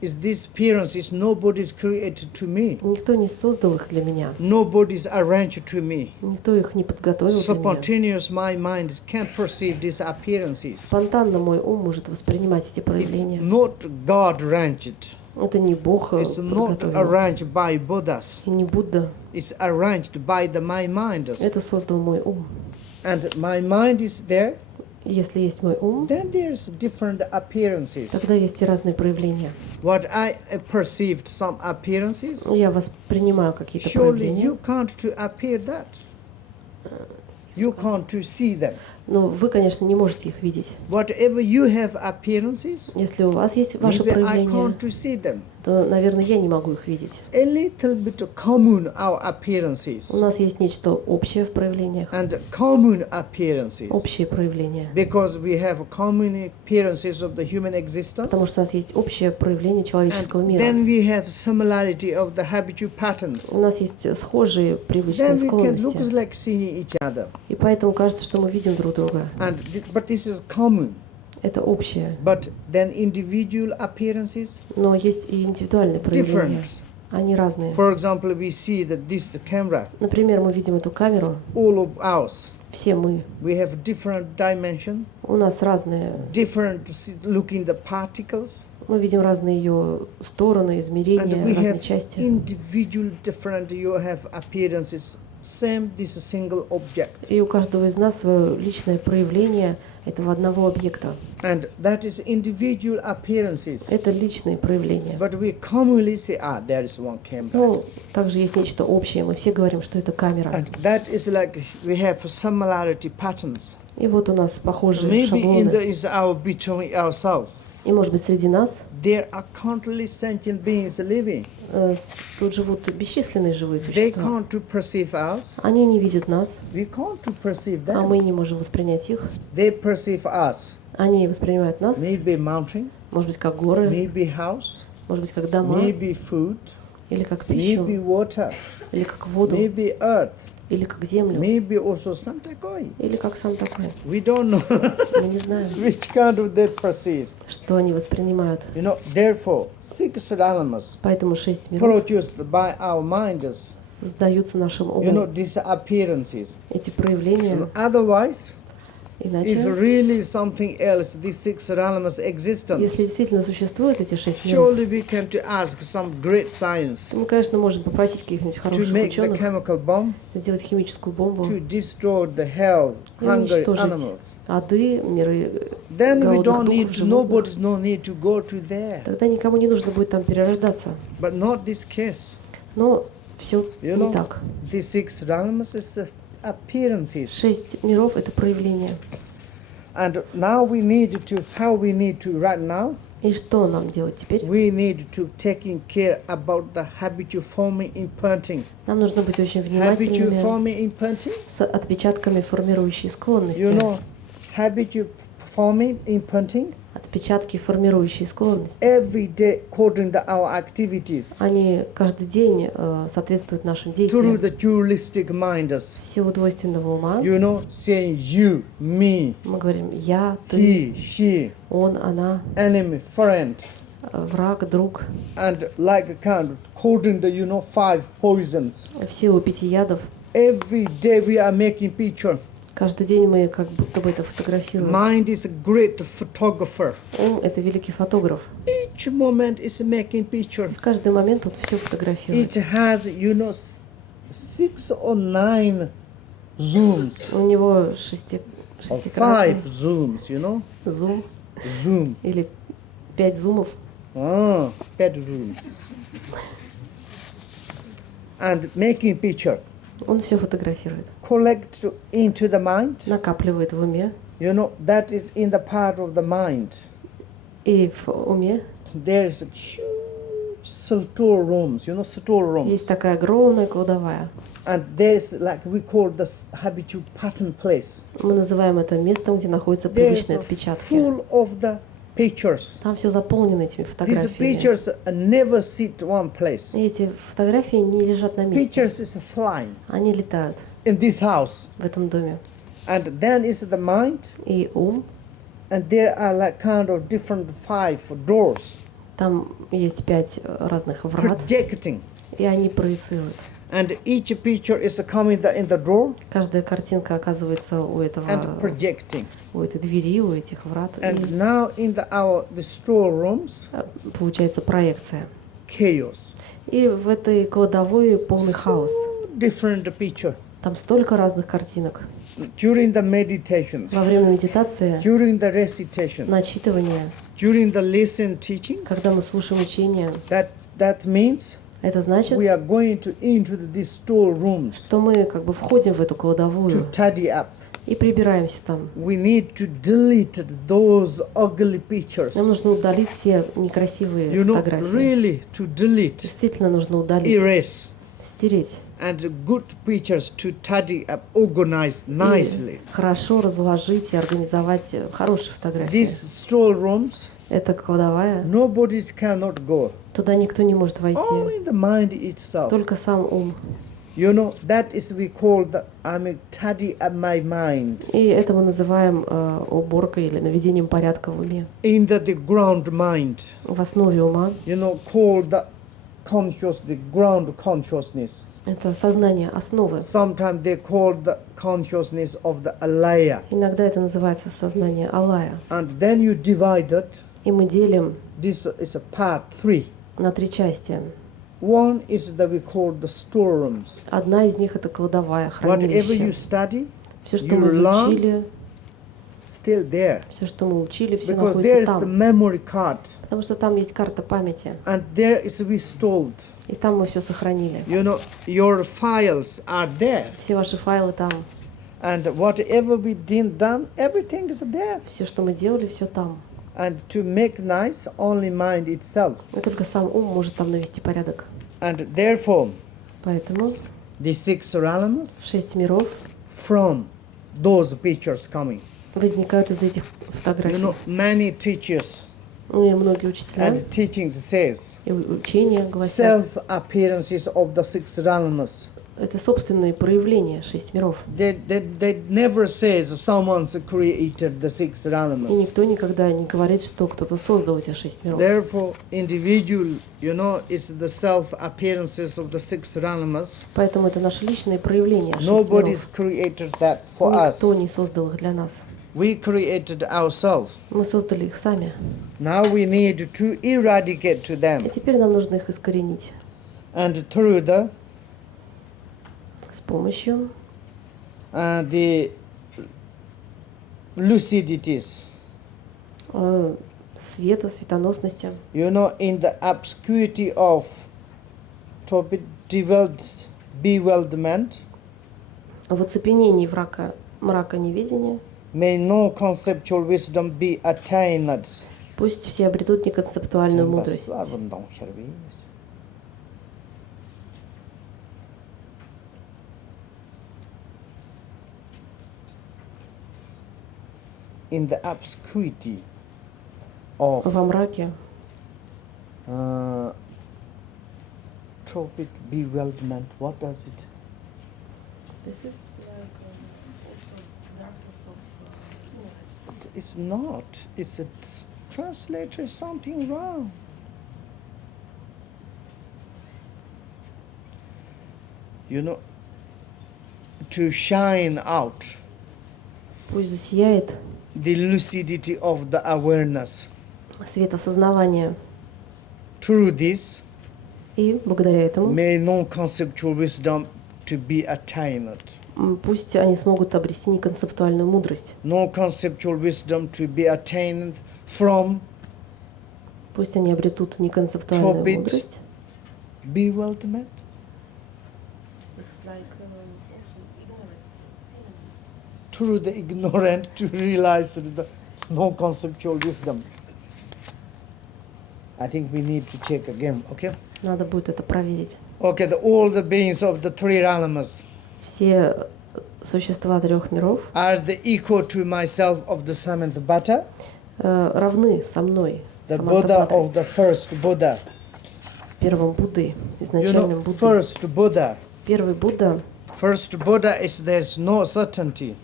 Is these appearances nobody's created to me? Никто не создал их для меня. Nobody's arranged to me. Никто их не подготовил для меня. Spontaneous my mind can't perceive these appearances. Спонтанно мой ум может воспринимать эти It's проявления. not God arranged. Это не Бог It's not подготовил. arranged by Buddhas. И не Будда. It's arranged by my mind. Это создал мой ум. And my mind is there. И если есть мой ум, Then there's different appearances. тогда есть и разные проявления. What I perceived some appearances, Я воспринимаю какие-то surely проявления. you can't to appear that. You can't to see them. Но вы, конечно, не можете их видеть. Whatever you have appearances, Если у вас есть ваши maybe I проявления, can't to see them. то, наверное, я не могу их видеть. A little bit common our appearances У нас есть нечто общее в проявлениях, and common appearances. общие проявления. Because we have common appearances of the human existence. Потому что у нас есть общее проявление человеческого And мира. then we have similarity of the habitual patterns. У нас есть схожие привычные Then we can look склонности. like seeing each other. И поэтому кажется, что мы видим друг друга. But this is common. Это общее. But then individual appearances Но есть и индивидуальные проявления. different. Они разные. For example, we see that this camera, Например, мы видим эту камеру. all of ours, Все мы. we have different dimension, У нас разные, different looking the particles. Мы видим разные ее стороны, измерения, And we разные have части. individual different, you have appearances, same this single object. И у каждого из нас свое личное проявление этого одного объекта. And that is individual appearances. Это личные проявления. But we commonly say, there is one camera. Ну, также есть нечто общее. Мы все говорим, что это камера. And that is like we have similarity patterns. И вот у нас похожие Maybe in шаблоны. is our between ourselves. И, может быть, среди нас There are countless sentient beings living. тут живут бесчисленные живые They существа. can't to perceive us. Они не видят нас, We can't to perceive а them. мы не можем воспринять их. They perceive us. Они воспринимают нас, Maybe mountain, может быть, как горы, maybe house, может быть, как дома, maybe food, или как пищу, maybe water, или как воду, maybe earth, или как землю, maybe also some такой. или как сам такой. We don't know Мы не знаем, which kind of they perceive. что они воспринимают. You know, therefore, 6 elements Поэтому 6 миров produced by our minds, создаются нашим you know, умом. these appearances. Эти проявления, Otherwise, if иначе, really something else, these 6 elements existence, если действительно существуют эти 6 миров, surely we can to ask some great science то мы, конечно, можем попросить каких-нибудь to хороших make the ученых chemical bomb сделать химическую бомбу to destroy the hell, и hungry уничтожить animals. ады, миры Then we голодных don't духов, need, животных. nobody's no need to go to there. Тогда никому не нужно будет там перерождаться. But not this case. Но все You не know, так. these 6 elements is appearances. 6 миров — это проявление. And now we need to, how we need to right now, И что нам делать теперь? we need to taking care about the habitual forming imprinting. Нам нужно быть очень Habitual внимательными forming imprinting, с отпечатками формирующей склонности. you know, habitual forming imprinting, Отпечатки формирующей склонности. every day according to our activities, Они каждый день соответствуют нашим through действиям. the dualistic minds, В силу двойственного ума you know, saying you, me, мы говорим «я», «ты», he, she, «он», «она», enemy, friend, «враг», «друг». and like a kind, according to, you know, 5 poisons. В силу 5 ядов Every day we are making picture. каждый день мы как будто бы это фотографируем. Mind is a great photographer. Ум — это великий фотограф. Each moment is making picture. В каждый момент он все фотографирует. It has, you know, 6 or 9 zooms, У него or 5 шестикратный zooms, you know, зум zoom. или 5 зумов. 5 zoom. And making picture. Он все фотографирует. Collect into the mind. Накапливает в уме. You know, that is in the part of the mind. И в уме There's huge store rooms, you know, store rooms. есть такая огромная кладовая. And there's like we call the habitual pattern place. Мы называем это местом, где находятся There's привычные отпечатки. full of the pictures. Там все заполнено этими These фотографиями. pictures never sit one place. И эти фотографии не лежат на месте. Pictures is flying Они летают in this house. в этом доме. And then is the mind, И ум, and there are like kind of different 5 doors там есть 5 разных врат, projecting. и они проецируют. And each picture is coming in the door Каждая картинка оказывается у and этого, projecting. у этой двери, у этих врат. And И now in the store rooms, получается проекция. chaos. И в этой кладовой полный хаос. Different picture. Там столько разных картинок. During the meditation, Во время медитации, during the recitation, начитывания, during the lesson teachings, когда мы слушаем учения, that means это значит, we are going into these store rooms что мы как бы входим в эту to кладовую tidy up. и прибираемся там. We need to delete those ugly pictures. Нам нужно удалить все некрасивые You know, фотографии. really to delete, Действительно нужно удалить, erase, стереть. and good pictures to tidy up, organize nicely. И хорошо разложить и организовать хорошие фотографии. These store rooms, Это кладовая. nobody cannot go. Туда никто не может войти. Only the mind itself. Только сам ум. You know, that is we call the tidy up my mind. И это мы называем уборкой или наведением порядка в уме. In the ground mind, В основе ума you know, called the the ground consciousness. это сознание основы. Sometimes they call the consciousness of the alaya. Иногда это называется сознание Алая. And then you divide it И мы делим this is a part 3. на 3 части. One is that we call the storerooms. Одна из них это кладовая, Whatever you хранилище. study, Все, что you мы learn, изучили, still there. все, что мы учили, все Because there находится is the там. memory card, Потому что там есть карта памяти. and there is restored. И там мы все сохранили. You know, your files are there, Все ваши файлы там. and whatever we did done, everything is there. Все, что мы делали, все там. And to make nice, only mind itself. И только сам ум может там навести порядок. And therefore, Поэтому the 6 realms 6 миров from those pictures coming. возникают из этих You фотографий. know, many teachers Ну и многие учителя and teachings says и учения гласят, self-appearances of the 6 realms. это собственные проявления 6 миров. They never says someone's created the 6 И realms. никто никогда не говорит, что кто-то создал эти 6 миров. Therefore, individual, you know, is the self-appearances of the 6 realms. Поэтому это наши личные проявления 6 Nobody's миров. created that for us. Никто не создал их для нас. We created ourselves. Мы создали их сами. Now we need to eradicate to И them. теперь нам нужно их искоренить And through с помощью the lucidities, света, светоносности. you know, in the obscurity of bewilderment, В оцепенении мрака неведения may no conceptual wisdom be attained. пусть все обретут неконцептуальную мудрость. In the obscurity of Во мраке tropic bewilderment, what does it? It's not. It's a translator. Something wrong. You know, to shine out пусть засияет the lucidity of the awareness. свет осознавания. Through this, И благодаря этому may no conceptual wisdom to be attained. Пусть они смогут обрести неконцептуальную мудрость. No conceptual wisdom to be attained from Пусть они обретут неконцептуальную Tropic. мудрость. bewilderment. Through the ignorant to realize the no conceptual wisdom. I think we need to check again, okay? Надо будет это проверить. Okay, all the beings of the 3 realms Все существа 3 миров are the equal to myself of the Samanthabhadre, равны со мной, the Buddha Самантабхадре, of the first Buddha. первым Буддой, You изначальным know, Буддой. first Buddha. Первый Будда, First Buddha is there's no certainty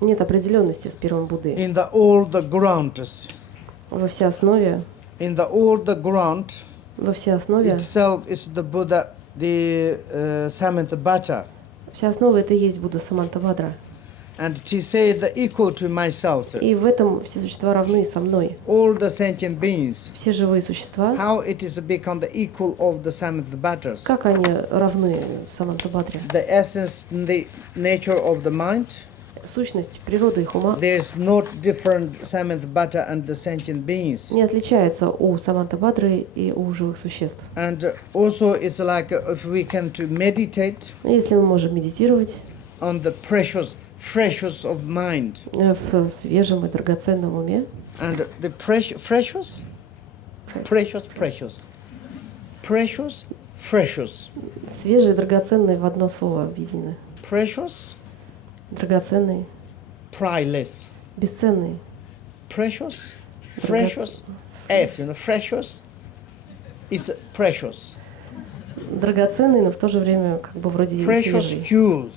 нет определенности с первым Буддой. in all the grounds. Во всеоснове, In all the ground во всеоснове, itself is the Buddha, the Samanthabhadre. вся основа это и есть Будда Самантабхадре. And to say the equal to myself, И в этом все существа равны со мной. all the sentient beings, Все живые существа, how it is become the equal of the Samanthabhadres. как они равны Самантабхадре? The essence, the nature of the mind, Сущность, природа их ума there's not different Samanthabhadre and the sentient beings. не отличается у Самантабхадры и у живых существ. And also it's like if we can to meditate Если мы можем медитировать on the precious of mind. в свежем и драгоценном уме, And the precious. свежий и драгоценный в одно слово объединены. Precious, Драгоценный, priceless. бесценный. Precious, F, you know, precious is precious. Драгоценный, но в то же время как бы вроде и Precious свежий. jewel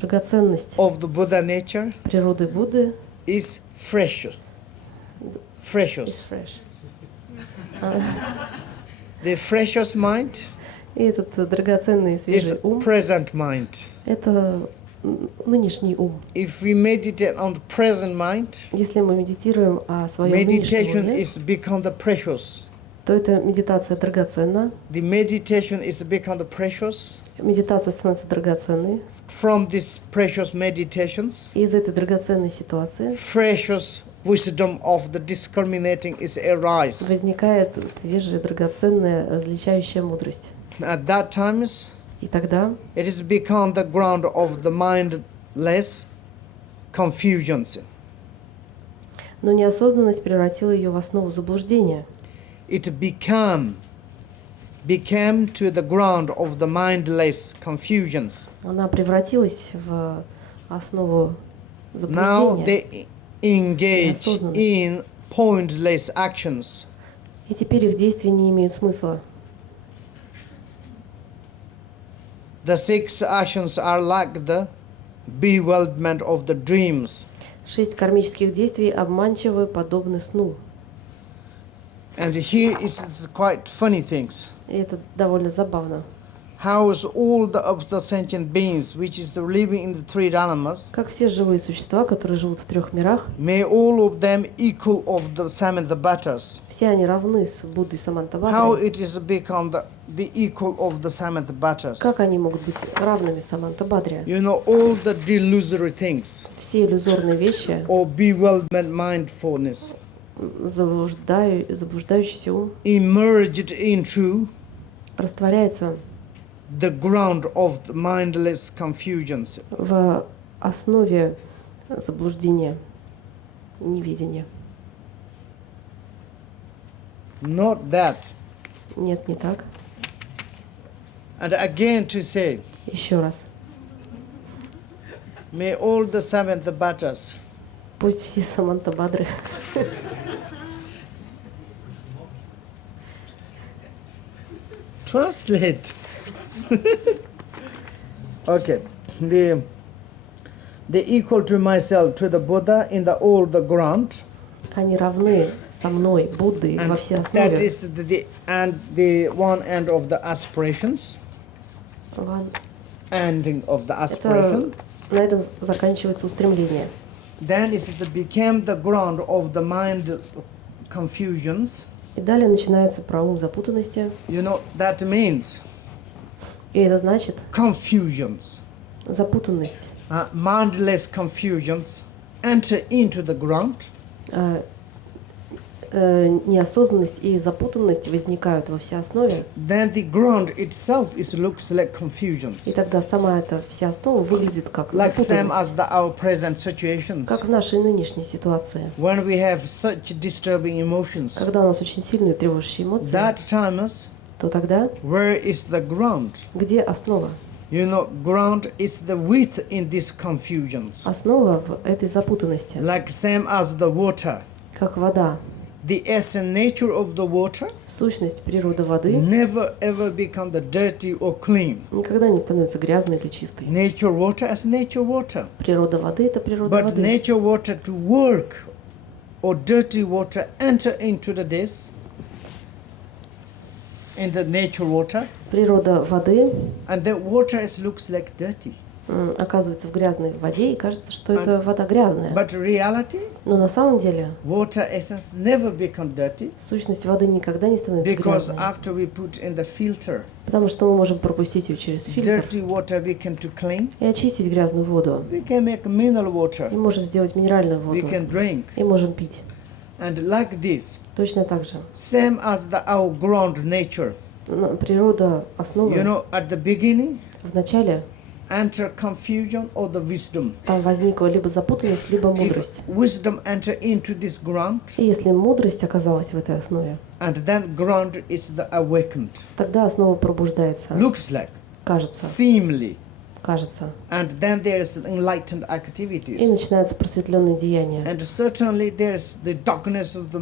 Драгоценность of the Buddha nature природы Будды is precious. is fresh. The precious mind И этот драгоценный is свежий ум present mind. – это нынешний ум. If we meditate on the present mind, Если мы медитируем о своем нынешнем meditation уме, is become the precious. то эта медитация драгоценна. The meditation is become precious. Медитация становится драгоценной. From these precious meditations, И из этой драгоценной ситуации precious wisdom of the discriminating is arise. возникает свежая, драгоценная, различающая мудрость. At that times, И тогда it is become the ground of the mindless confusions. но неосознанность превратила ее в основу заблуждения. It became to the ground of the mindless confusions. Она превратилась в основу Now заблуждения. they engage in pointless actions. И теперь их действия не имеют смысла. The 6 actions are like the bewilderment of the dreams. 6 кармических действий обманчивы, подобны сну. And here is quite funny things. И это довольно забавно. How is all the sentient beings, which is the living in the 3 dharmas, Как все живые существа, которые живут в 3 мирах, may all of them equal of the Samanthabhadras. все они равны с Буддой How Самантабхадрой. it is become the equal of the Samanthabhadras? Как они могут быть равными Самантабхадре? You know, all the delusory things, Все иллюзорные вещи, or bewilderment mindfulness, заблуждающийся ум emerged into растворяется the ground of the mindless confusions. в основе заблуждения, неведения. Not that. Нет, не так. And again to say, Еще раз. may all the Samanthabhadras Пусть все Самантабхадры translate. Okay. The equal to myself, to the Buddha in the all the ground. они равны со мной, Буддой, во And всей that основе. is the one end of the aspirations. Ending of the aspiration. Это, на этом заканчивается устремление. Then it became the ground of the mind confusions. И далее начинается про ум запутанности. You know, that means И это значит confusions. запутанность. Mindless confusions enter into the ground. Неосознанность и запутанность возникают во всей основе. Then the ground itself looks like confusions. И тогда сама эта вся основа выглядит как Like same запутанность. as our present situations. Как в нашей нынешней ситуации. When we have such disturbing emotions, Когда у нас очень сильные тревожащие эмоции, that time is то тогда where is the ground? где основа? You know, ground is the width in these confusions. Основа в этой запутанности. Like same as the water. Как вода. The essence nature of the water Сущность, природа воды never ever become the dirty or clean. никогда не становится грязной или чистой. Nature water as nature water. Природа воды – это природа But воды. nature water to work or dirty water enter into this in the nature water, Природа воды and the water looks like dirty. Оказывается в грязной воде, и кажется, что это вода грязная. But reality, Но на самом деле water essence never become dirty сущность воды никогда не становится because грязной. after we put in the filter, Потому что мы можем пропустить ее через фильтр dirty water we can to clean. и очистить грязную воду. We can make mineral water. И можем сделать минеральную воду. We can drink. И можем пить. And like this, Точно так же. same as our ground nature. Природа основы You know, at the beginning, в начале enter confusion or the wisdom. там возникла либо запутанность, либо мудрость. If wisdom enter into this ground, И если мудрость оказалась в этой основе, and then ground is the awakened. тогда основа пробуждается. Looks like, Кажется. seemingly. Кажется. And then there is enlightened И activities. начинаются просветленные деяния. And certainly there is the darkness of the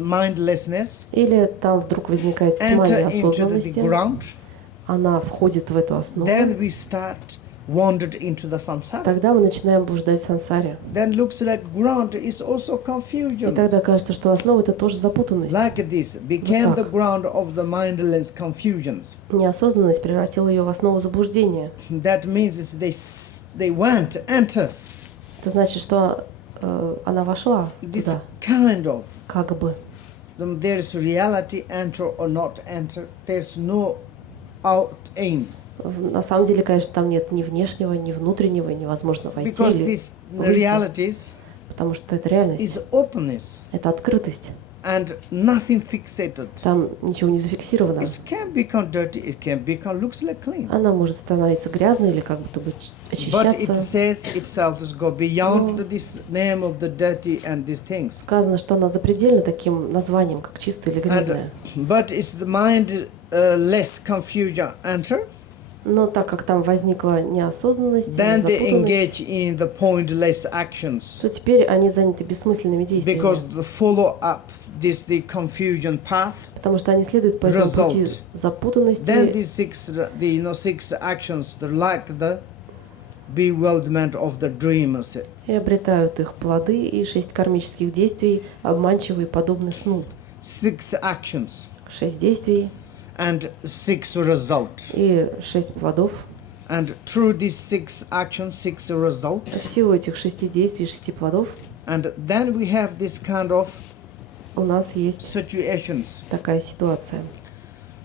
mindlessness Или там вдруг возникает тьма enter into the неосознанности, ground. она входит в эту основу. Then we start wandered into the samsara. Тогда мы начинаем блуждать в сансаре. Then looks like ground is also И confusion. тогда кажется, что основа это тоже запутанность. Like this became the так. ground of the mindless confusions. Неосознанность превратила ее в основу заблуждения. That means they went, enter Это значит, что она вошла this туда, kind of как бы. there is reality enter or not enter. There's no out aim. На самом деле, конечно, там нет ни внешнего, ни внутреннего, невозможно войти Because или these выйти, realities потому что это реальность, is openness это открытость. and nothing fixated. Там ничего не зафиксировано. It can become dirty, it can become looks like clean. Она может становиться грязной или как будто бы But it очищаться. says itself is go beyond this name of the dirty and these things. Сказано, что она запредельна таким названием, как чистая или грязная. But it's the mind less confusion enter. Но так как там возникла неосознанность, Then they запутанность, engage in the pointless actions то теперь они заняты бессмысленными действиями. because the follow up this the confusion path. Потому что они следуют по этому пути Result. запутанности. Then these six actions, they're like the bewilderment of the dreamers. И обретают их плоды, и 6 кармических действий обманчивые, подобны сну. 6 actions 6 действий and 6 result. и 6 плодов. And through these 6 actions, 6 result. Всего этих 6 действий, 6 плодов And then we have this kind of у нас есть situations. такая ситуация.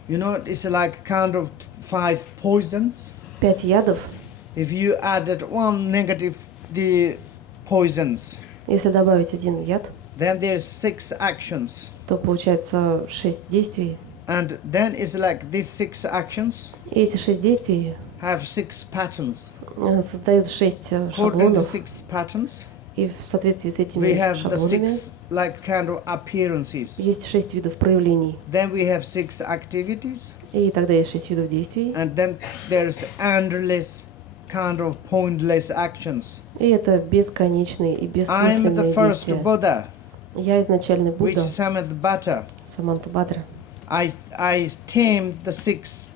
You know, it's like kind of 5 poisons. 5 ядов. If you added one negative the poisons, Если добавить один яд, then there's 6 actions. то получается 6 действий. And then it's like these 6 actions И эти 6 действий have 6 patterns. создают 6 According to шаблонов. 6 patterns, И в соответствии с этими we have the шаблонами 6 like kind of appearances. есть 6 видов проявлений. Then we have 6 activities. И тогда есть 6 видов действий. And then there's endless kind of pointless actions. И это бесконечные и I'm бессмысленные the first действия. Buddha, Я изначальный which Будда, Samanthabhadre. Самантабхадре. I tamed the 6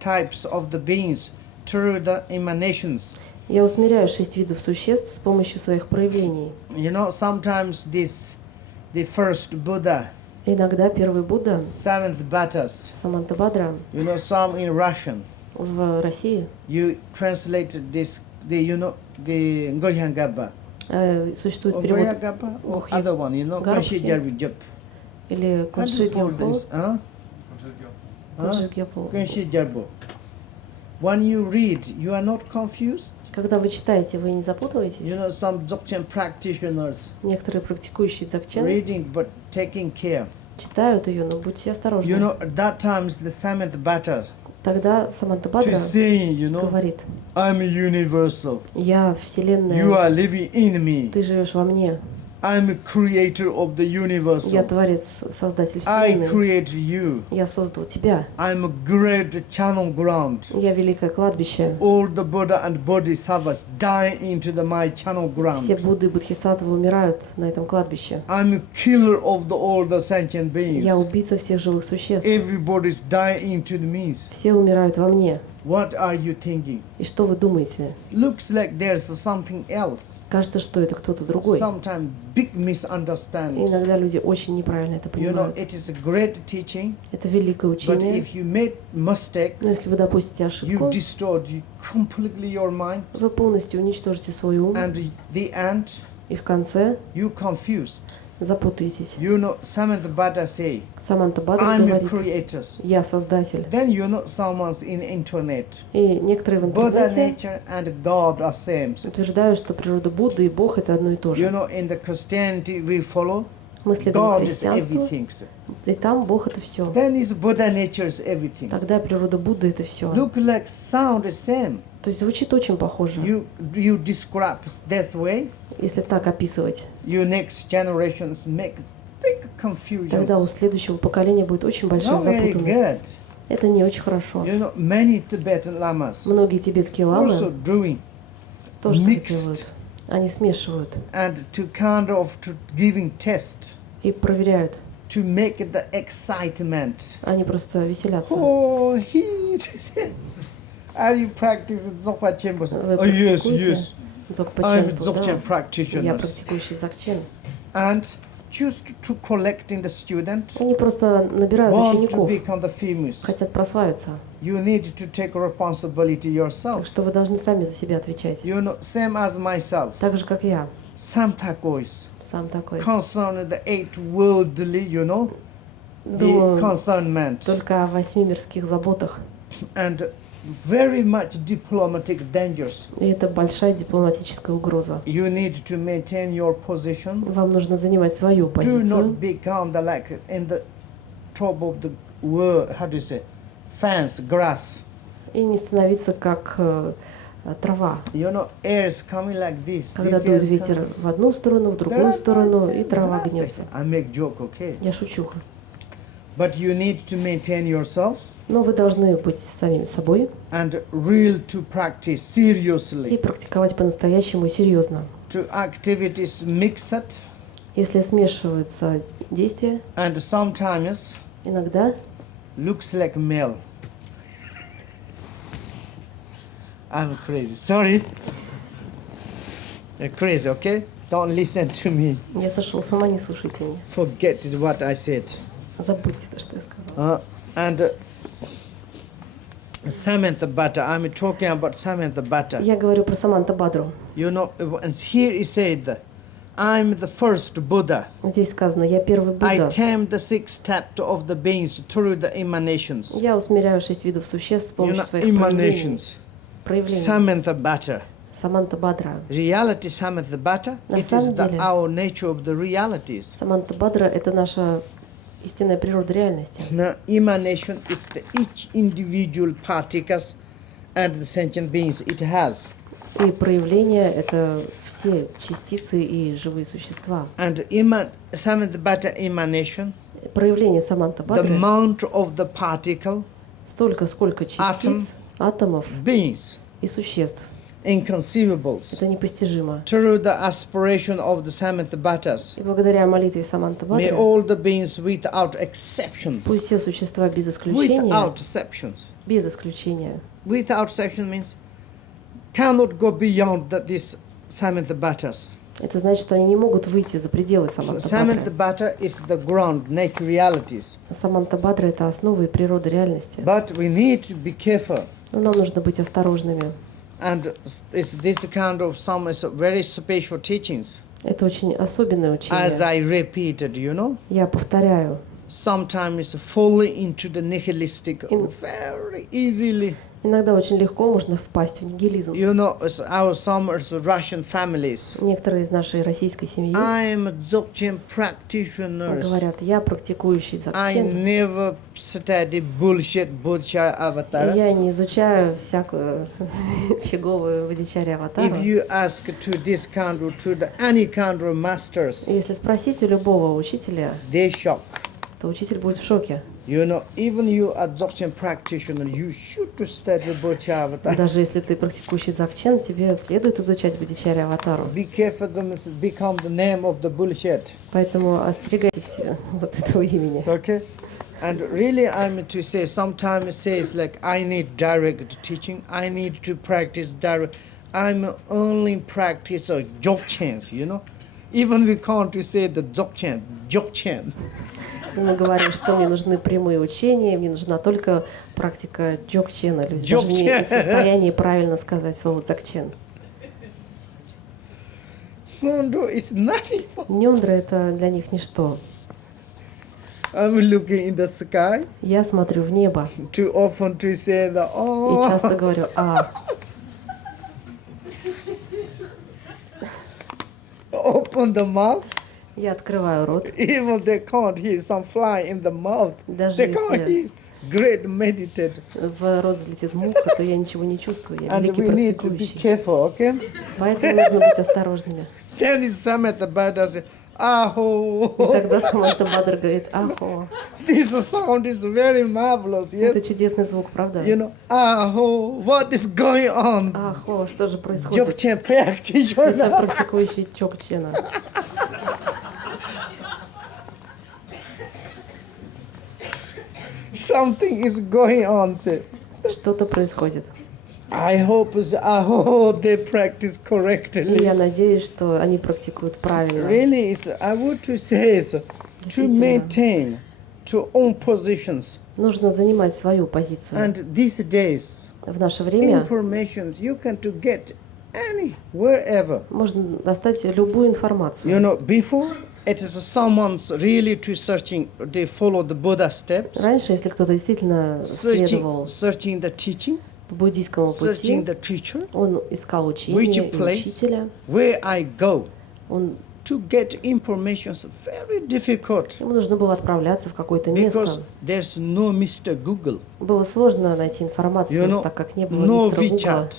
types of the beings through the emanations. Я усмиряю 6 видов существ с помощью своих проявлений. You know, sometimes the first Buddha, Иногда первый Будда, Samanthabhadras, Самантабхадре, you know, some in Russian, в России you translated this, the Goryangabba. Существует Or перевод Goryangabba or Гохи- other one, you know, Гарбхи. Kanshi или How do you call this? Huh? Коншигёпо. Kanshi Jarbo. When you read, you are not confused. Когда вы читаете, вы не запутываетесь? You know, some Dzogchen practitioners Некоторые практикующие дзогчен reading but taking care. читают ее, но будьте осторожны. You know, at that times the Samanthabhadra Тогда to Самантабхадре say, you know, говорит: I'm universal. я You Вселенная, are living in me. ты живешь во мне. I'm a creator of the Я universal. Творец, Создатель I Вселенной. create you. Я создал тебя. I'm a great channel ground. Я великое кладбище. All the Buddha and Bodhisattvas die into my channel Все ground. Будды и Бодхисаттвы умирают на этом кладбище. I'm a killer of all the sentient Я beings. убийца всех живых существ. Everybody's die into me. Все умирают во мне. What are you thinking? И что вы думаете? Looks like there's something else. Кажется, что это кто-то другой. Sometimes big И misunderstanding. иногда люди очень неправильно это You know, понимают. it is a great teaching, Это великое but учение. if you made mistake, Но если вы допустите you ошибку, destroyed completely your mind, вы полностью уничтожите свой ум, and the end, и в конце you confused. запутаетесь. You know, Samanthabhadra say, Самантабхадре I'm a говорит: creator. я Создатель. Then you know, someone's in internet. И некоторые в Buddha интернете nature and God are same. утверждают, что природа Будды и Бог это одно и то You же. know, in the Christianity we follow, Мы следуем God is христианству, everything. и там Бог это все. Then is Buddha nature is everything. Тогда природа Будды это все. Look like sound is same. То есть звучит очень похоже. You describe this way, Если так описывать, your next generations make big confusion. тогда у следующего поколения будет очень большая Not very запутанность. good. Это не очень хорошо. You know, many Tibetan lamas Многие тибетские also ламы doing тоже так mixed. делают. Они смешивают and to kind of to giving test и проверяют. to make it the excitement. Они просто веселятся. Oh, he. Are you practicing Dzogchen chambers? Вы Oh yes, практикуете yes. дзогпочен? I'm a Да. Dzogchen Я practitioner. практикующий дзогчен. And just to collecting the student, Они просто набирают want to учеников, become the famous. хотят прославиться. You need to take responsibility Так yourself. что вы должны сами за себя отвечать. You know, same as myself. Так же, как я. Samtakois. сам такой. concerned the eight worldly, you know, the Думаю concernment, только о 8 мирских заботах. and very much diplomatic dangers. И это большая дипломатическая угроза. You need to maintain your position. Вам нужно занимать свою Do позицию. not become the like in the top of the world. How do you say? Fence, grass. И не становиться как трава. You know, air is coming like this. Когда This air дует is ветер coming. в одну сторону, в другую сторону, и трава гнется. I make joke, okay? Я шучу. But you need to maintain yourself Но вы должны быть самим собой and real to practice и seriously. практиковать по-настоящему и серьезно. To activities mixed Если смешиваются действия, and sometimes иногда looks like male. I'm crazy. Sorry. You're crazy, okay? Don't listen to me. я сошел с ума, не слушайте меня. Forget what I said. Забудьте то, что я сказал. And Samanthabhadre, I'm talking about Samanthabhadre. Я говорю про Самантабхадру. You know, and here he said, I'm the first Buddha. Здесь сказано, я первый I Будда. tame the six steps of the beings through the emanations. Я усмиряю 6 видов существ с You помощью know, своих проявлений. emanations. Проявлений. Samanthabhadre. Самантабхадра. Reality Samanthabhadre, На it is самом the, деле- our nature of the realities. Самантабхадра — это наша истинная природа реальности. Now, emanation is the each individual particles and the sentient beings it has. И проявление — это все частицы и живые существа. And Samanthabhadre emanation, Проявление the Самантабхадры amount of the particle, столько, сколько частиц, атомов beings, и существ. inconceivables. Это непостижимо. Through the aspiration of the Samanthabhadras, И благодаря молитве may Самантабхадры all the beings without exceptions, пусть все существа без исключения, without exceptions, without exception means cannot go beyond this Samanthabhadras. это значит, что они не могут выйти за пределы Самантабхадры. Samanthabhadra is the ground, nature realities. Самантабхадра — это основа и природа реальности. But we need to be careful. Но нам нужно быть осторожными. And it's this kind of some is very special teachings. Это очень особенное As учение. I repeated, you know, Я повторяю. sometimes falling into the nihilistic very easily. Иногда очень легко можно впасть в нигилизм. You know, some Russian families. Некоторые из нашей российской семьи I'm a Dzogchen practitioner. говорят, я практикующий I дзогчен. never study bullshit Bodhicharya Я avatars. не изучаю всякую фиговую бодхичарья аватару. If you ask to this kind of, to the, any kind of masters, Если спросить у любого учителя, they shock. то учитель будет в шоке. You know, even you are Dzogchen practitioner, you should to study Bodhicharya avatar. Даже если ты практикующий дзогчен, тебе следует изучать бодхичарья аватару. Be careful, them become the name of the bullshit. Поэтому остерегайтесь вот этого имени. Okay? And really, I'm to say, sometimes it says like, I need direct teaching, I need to practice direct. I'm only practice of Dzogchen, you know? Even we can't to say the Dzogchen. Мы говорим, что мне нужны прямые учения, мне нужна только практика дзогчена. Люди даже не в состоянии правильно сказать слово дзогчен. Fondo is nothing. Ньондра — это для них ничто. I'm looking in the sky, Я смотрю в небо too often to say the, и oh, часто говорю «а». open the mouth. Я открываю рот. Even they can't hear some fly in the mouth. Даже They can't если hear. Great meditate. в рот залетит муха, то я ничего не чувствую. Я And великий we need to be практикующий. careful, okay? Поэтому нужно быть осторожными. Then is Samanthabhadra say, И aho, тогда Самантабхадра говорит «ахо». this sound is very marvelous, Это yes? чудесный звук, правда? You know, aho, what is going on? Ахо, что же происходит? Dzogchen practice. Это практикующий дзогчена. Something is going on. Say, Что-то происходит. I hope they practice И correctly. я надеюсь, что они практикуют правильно. Really, I would to say is to Действительно. maintain to own positions. Нужно занимать свою позицию. And these days, В наше время informations you can to get any, wherever. Можно достать любую информацию. You know, before it is someone's really to searching, they follow the Buddha steps, Раньше, если кто-то действительно следовал searching the teaching, буддийскому searching пути, the teacher, он искал учения which и place, учителя. where I go. Он, To get information is very difficult ему нужно было отправляться в какое-то because место. there's no Mr. Google, Было сложно найти информацию, you know, так как не было no мистера Гугла, WeChat,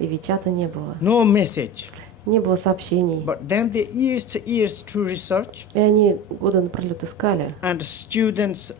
и Вичата не было. no message. Не было сообщений. But then the years to research, И они годы напролет искали. and students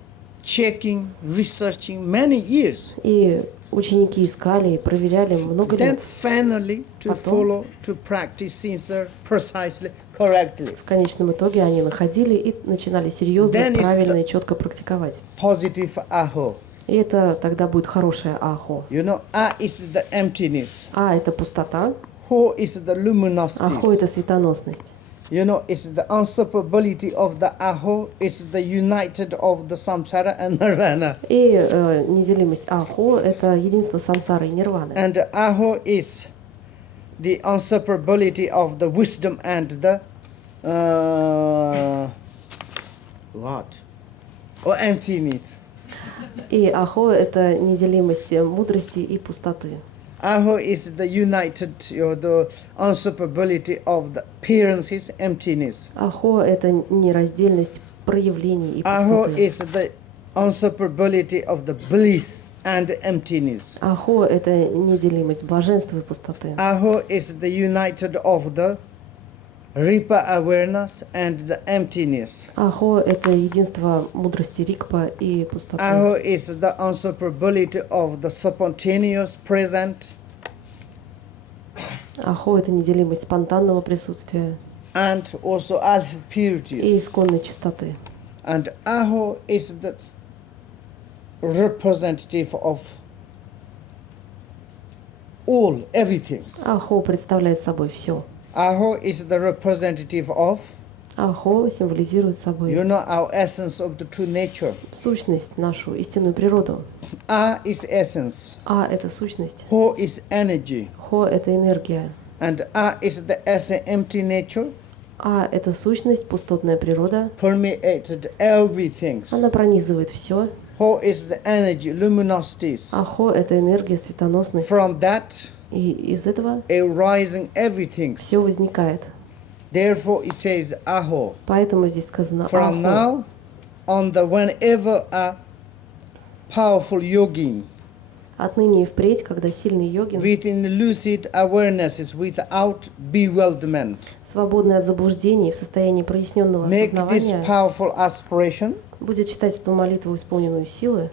checking, researching many years. И ученики искали и проверяли много Then лет. finally to Потом, follow, to practice sincere, precisely, correctly. в конечном итоге они находили и начинали серьезно, Then is правильно и четко практиковать. Positive aho. И это тогда будет хорошее ахо. You know, a is the emptiness. А это пустота, Ho is the ахо luminosity. это светоносность. You know, it's the unseparability of the aho. It's the united of the samsara and nirvana. И неделимость ахо это единство сансары и нирваны. And the aho is the unseparability of the wisdom and the what? Or emptiness. И ахо это неделимость мудрости и пустоты. Aho is the united, or the unseparability of the appearances, emptiness. Ахо это нераздельность проявлений и Aho пустоты. is the unseparability of the bliss and emptiness. Ахо это неделимость блаженства и пустоты. Aho is the united of the ripa awareness and the emptiness. Ахо это единство мудрости рикпа и пустоты. Aho is the unseparability of the spontaneous present. Ахо это неделимость спонтанного присутствия And also alpha и purities. исконной чистоты. And aho is the representative of all, everything. Ахо представляет собой все. Aho is the representative of, Ахо символизирует собой you know, our essence of the true nature. сущность, нашу истинную природу. A is essence. А это сущность. Ho is energy. Хо это энергия. And A is the essence, empty nature, А это сущность, пустотная природа. permeated everything. Она пронизывает все. Ho is the energy, luminosities. А хо это энергия, светоносность. From that, И из этого arising everything. все возникает. Therefore, it says aho. Поэтому здесь сказано From ахо. now on, whenever a powerful yogin Отныне и впредь, когда сильный йогин, within lucid awarenesses without bewilderment свободный от заблуждений, в состоянии проясненного make this осознавания, powerful aspiration, будет читать эту молитву, исполненную силы,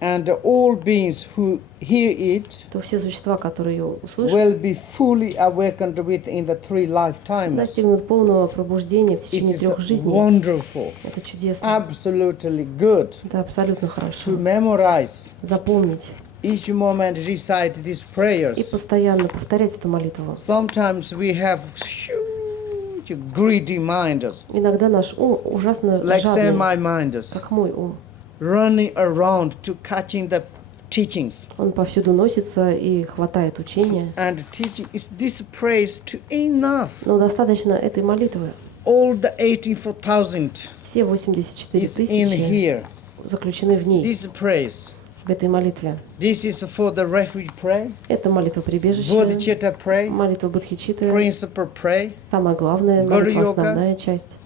and all beings who hear it то все существа, которые ее услышат, will be fully awakened within the 3 lifetimes. достигнут полного пробуждения в It течение is 3 жизней. wonderful, Это чудесно. absolutely good Это абсолютно to хорошо. memorize. Запомнить Each moment recite these и prayers. постоянно повторять эту молитву. Sometimes we have huge greedy minds, Иногда наш ум ужасно like say жадный, my minds, как мой ум. running around to catching the teachings. Он повсюду носится и хватает учения. And teaching is this praise to enough. Но достаточно этой молитвы. All the 84,000 Все 84 is in тысячи here. заключены в ней, This praise. в этой молитве. This is for the refuge pray, Это молитва прибежища, bodhicitta pray, молитва Бодхичитты, principle pray, самая главная Гуру молитва, йога, основная часть.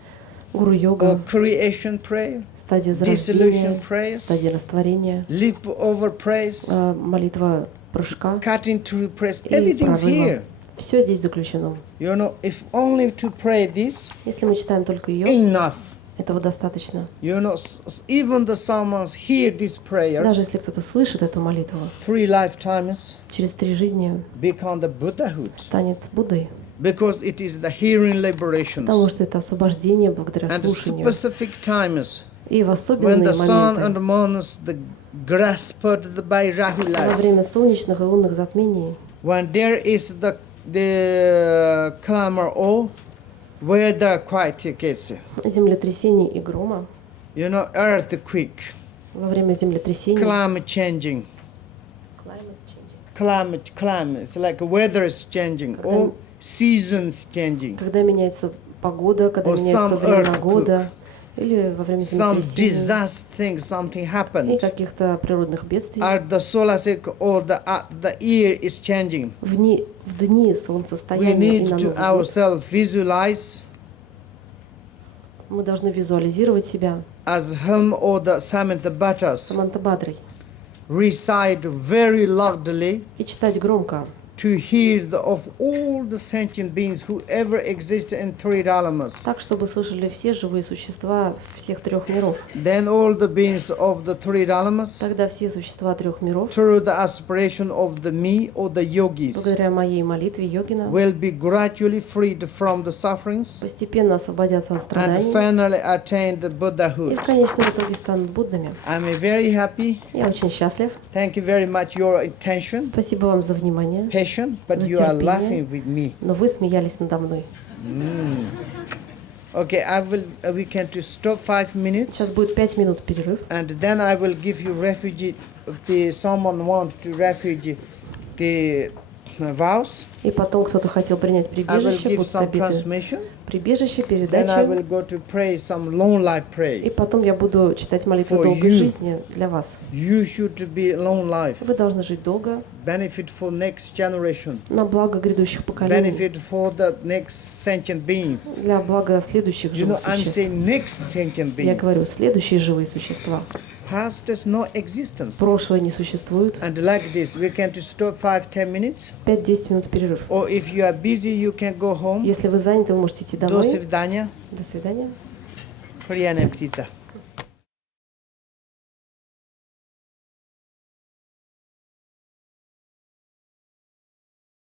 Гуру-йога, creation prayer, стадия dissolution зарождения, praise, стадия растворения, leap over praise, молитва прыжка cutting through praise. и Everything's прорыва. here. Все здесь заключено. You know, if only to pray this, Если мы читаем только ее, enough. этого достаточно. You know, even the someone hear this prayer, Даже если кто-то слышит эту молитву, 3 lifetimes через 3 жизни become the Buddhahood. станет Буддой. Because it is the hearing liberations. Потому что это освобождение благодаря And слушанию. specific times И в when особенные the sun моменты, and moon the grasped by Rahu во light, время солнечных и лунных затмений, when there is the clamor, oh, where the quiet is, землетрясений и грома, you know, earthquake, во время землетрясений, climate changing, climate. It's like weather is changing, or seasons changing, Когда меняется погода, когда or меняется some время earthquake, года, или во время some землетрясения, disaster thing, something и happened. каких-то природных бедствий. Or the solar cycle or the year is changing. В дни We солнцестояния и need на to Новый год ourselves visualize мы должны визуализировать себя as him or the Samanthabhadras Самантабхадрой recite very loudly и читать громко, to hear of all the sentient beings who ever existed in three dalamas. так, чтобы слышали все живые существа всех трех миров. Then all the beings of the three dalamas, Тогда все существа трех миров, through the aspiration of the me or the yogis, благодаря моей молитве йогина, will be gradually freed from the sufferings постепенно освободятся от and страданий finally attain the и Buddhahood. в конечном итоге станут Буддами. I'm very happy. Я очень счастлив. Thank you very much your attention, Спасибо вам за внимание. but you are laughing with me. Но вы смеялись надо мной. Okay, we can to stop 5 minutes, Сейчас будет 5 минут перерыв. and then I will give you refugee. If someone want to refugee the vows, И потом кто-то хотел принять I will прибежище, give будут some обиды. transmission. Прибежище, Then I передача. will go to pray some long life И prayer. потом я буду читать молитву For долгой you. жизни для вас. You should be long life, Вы должны жить долго, benefit for next generation, на благо грядущих поколений, benefit for the next sentient beings. для блага следующих You know, живых I'm существ. saying next sentient Я beings. говорю, следующие живые существа. Past is no existence. Прошлое не существует. And like this, we can to stop 5-10 minutes. 5-10 минут перерыв. Or if you are busy, you can go home. Если вы заняты, вы можете идти До домой. свидания. До свидания. Приятная птица.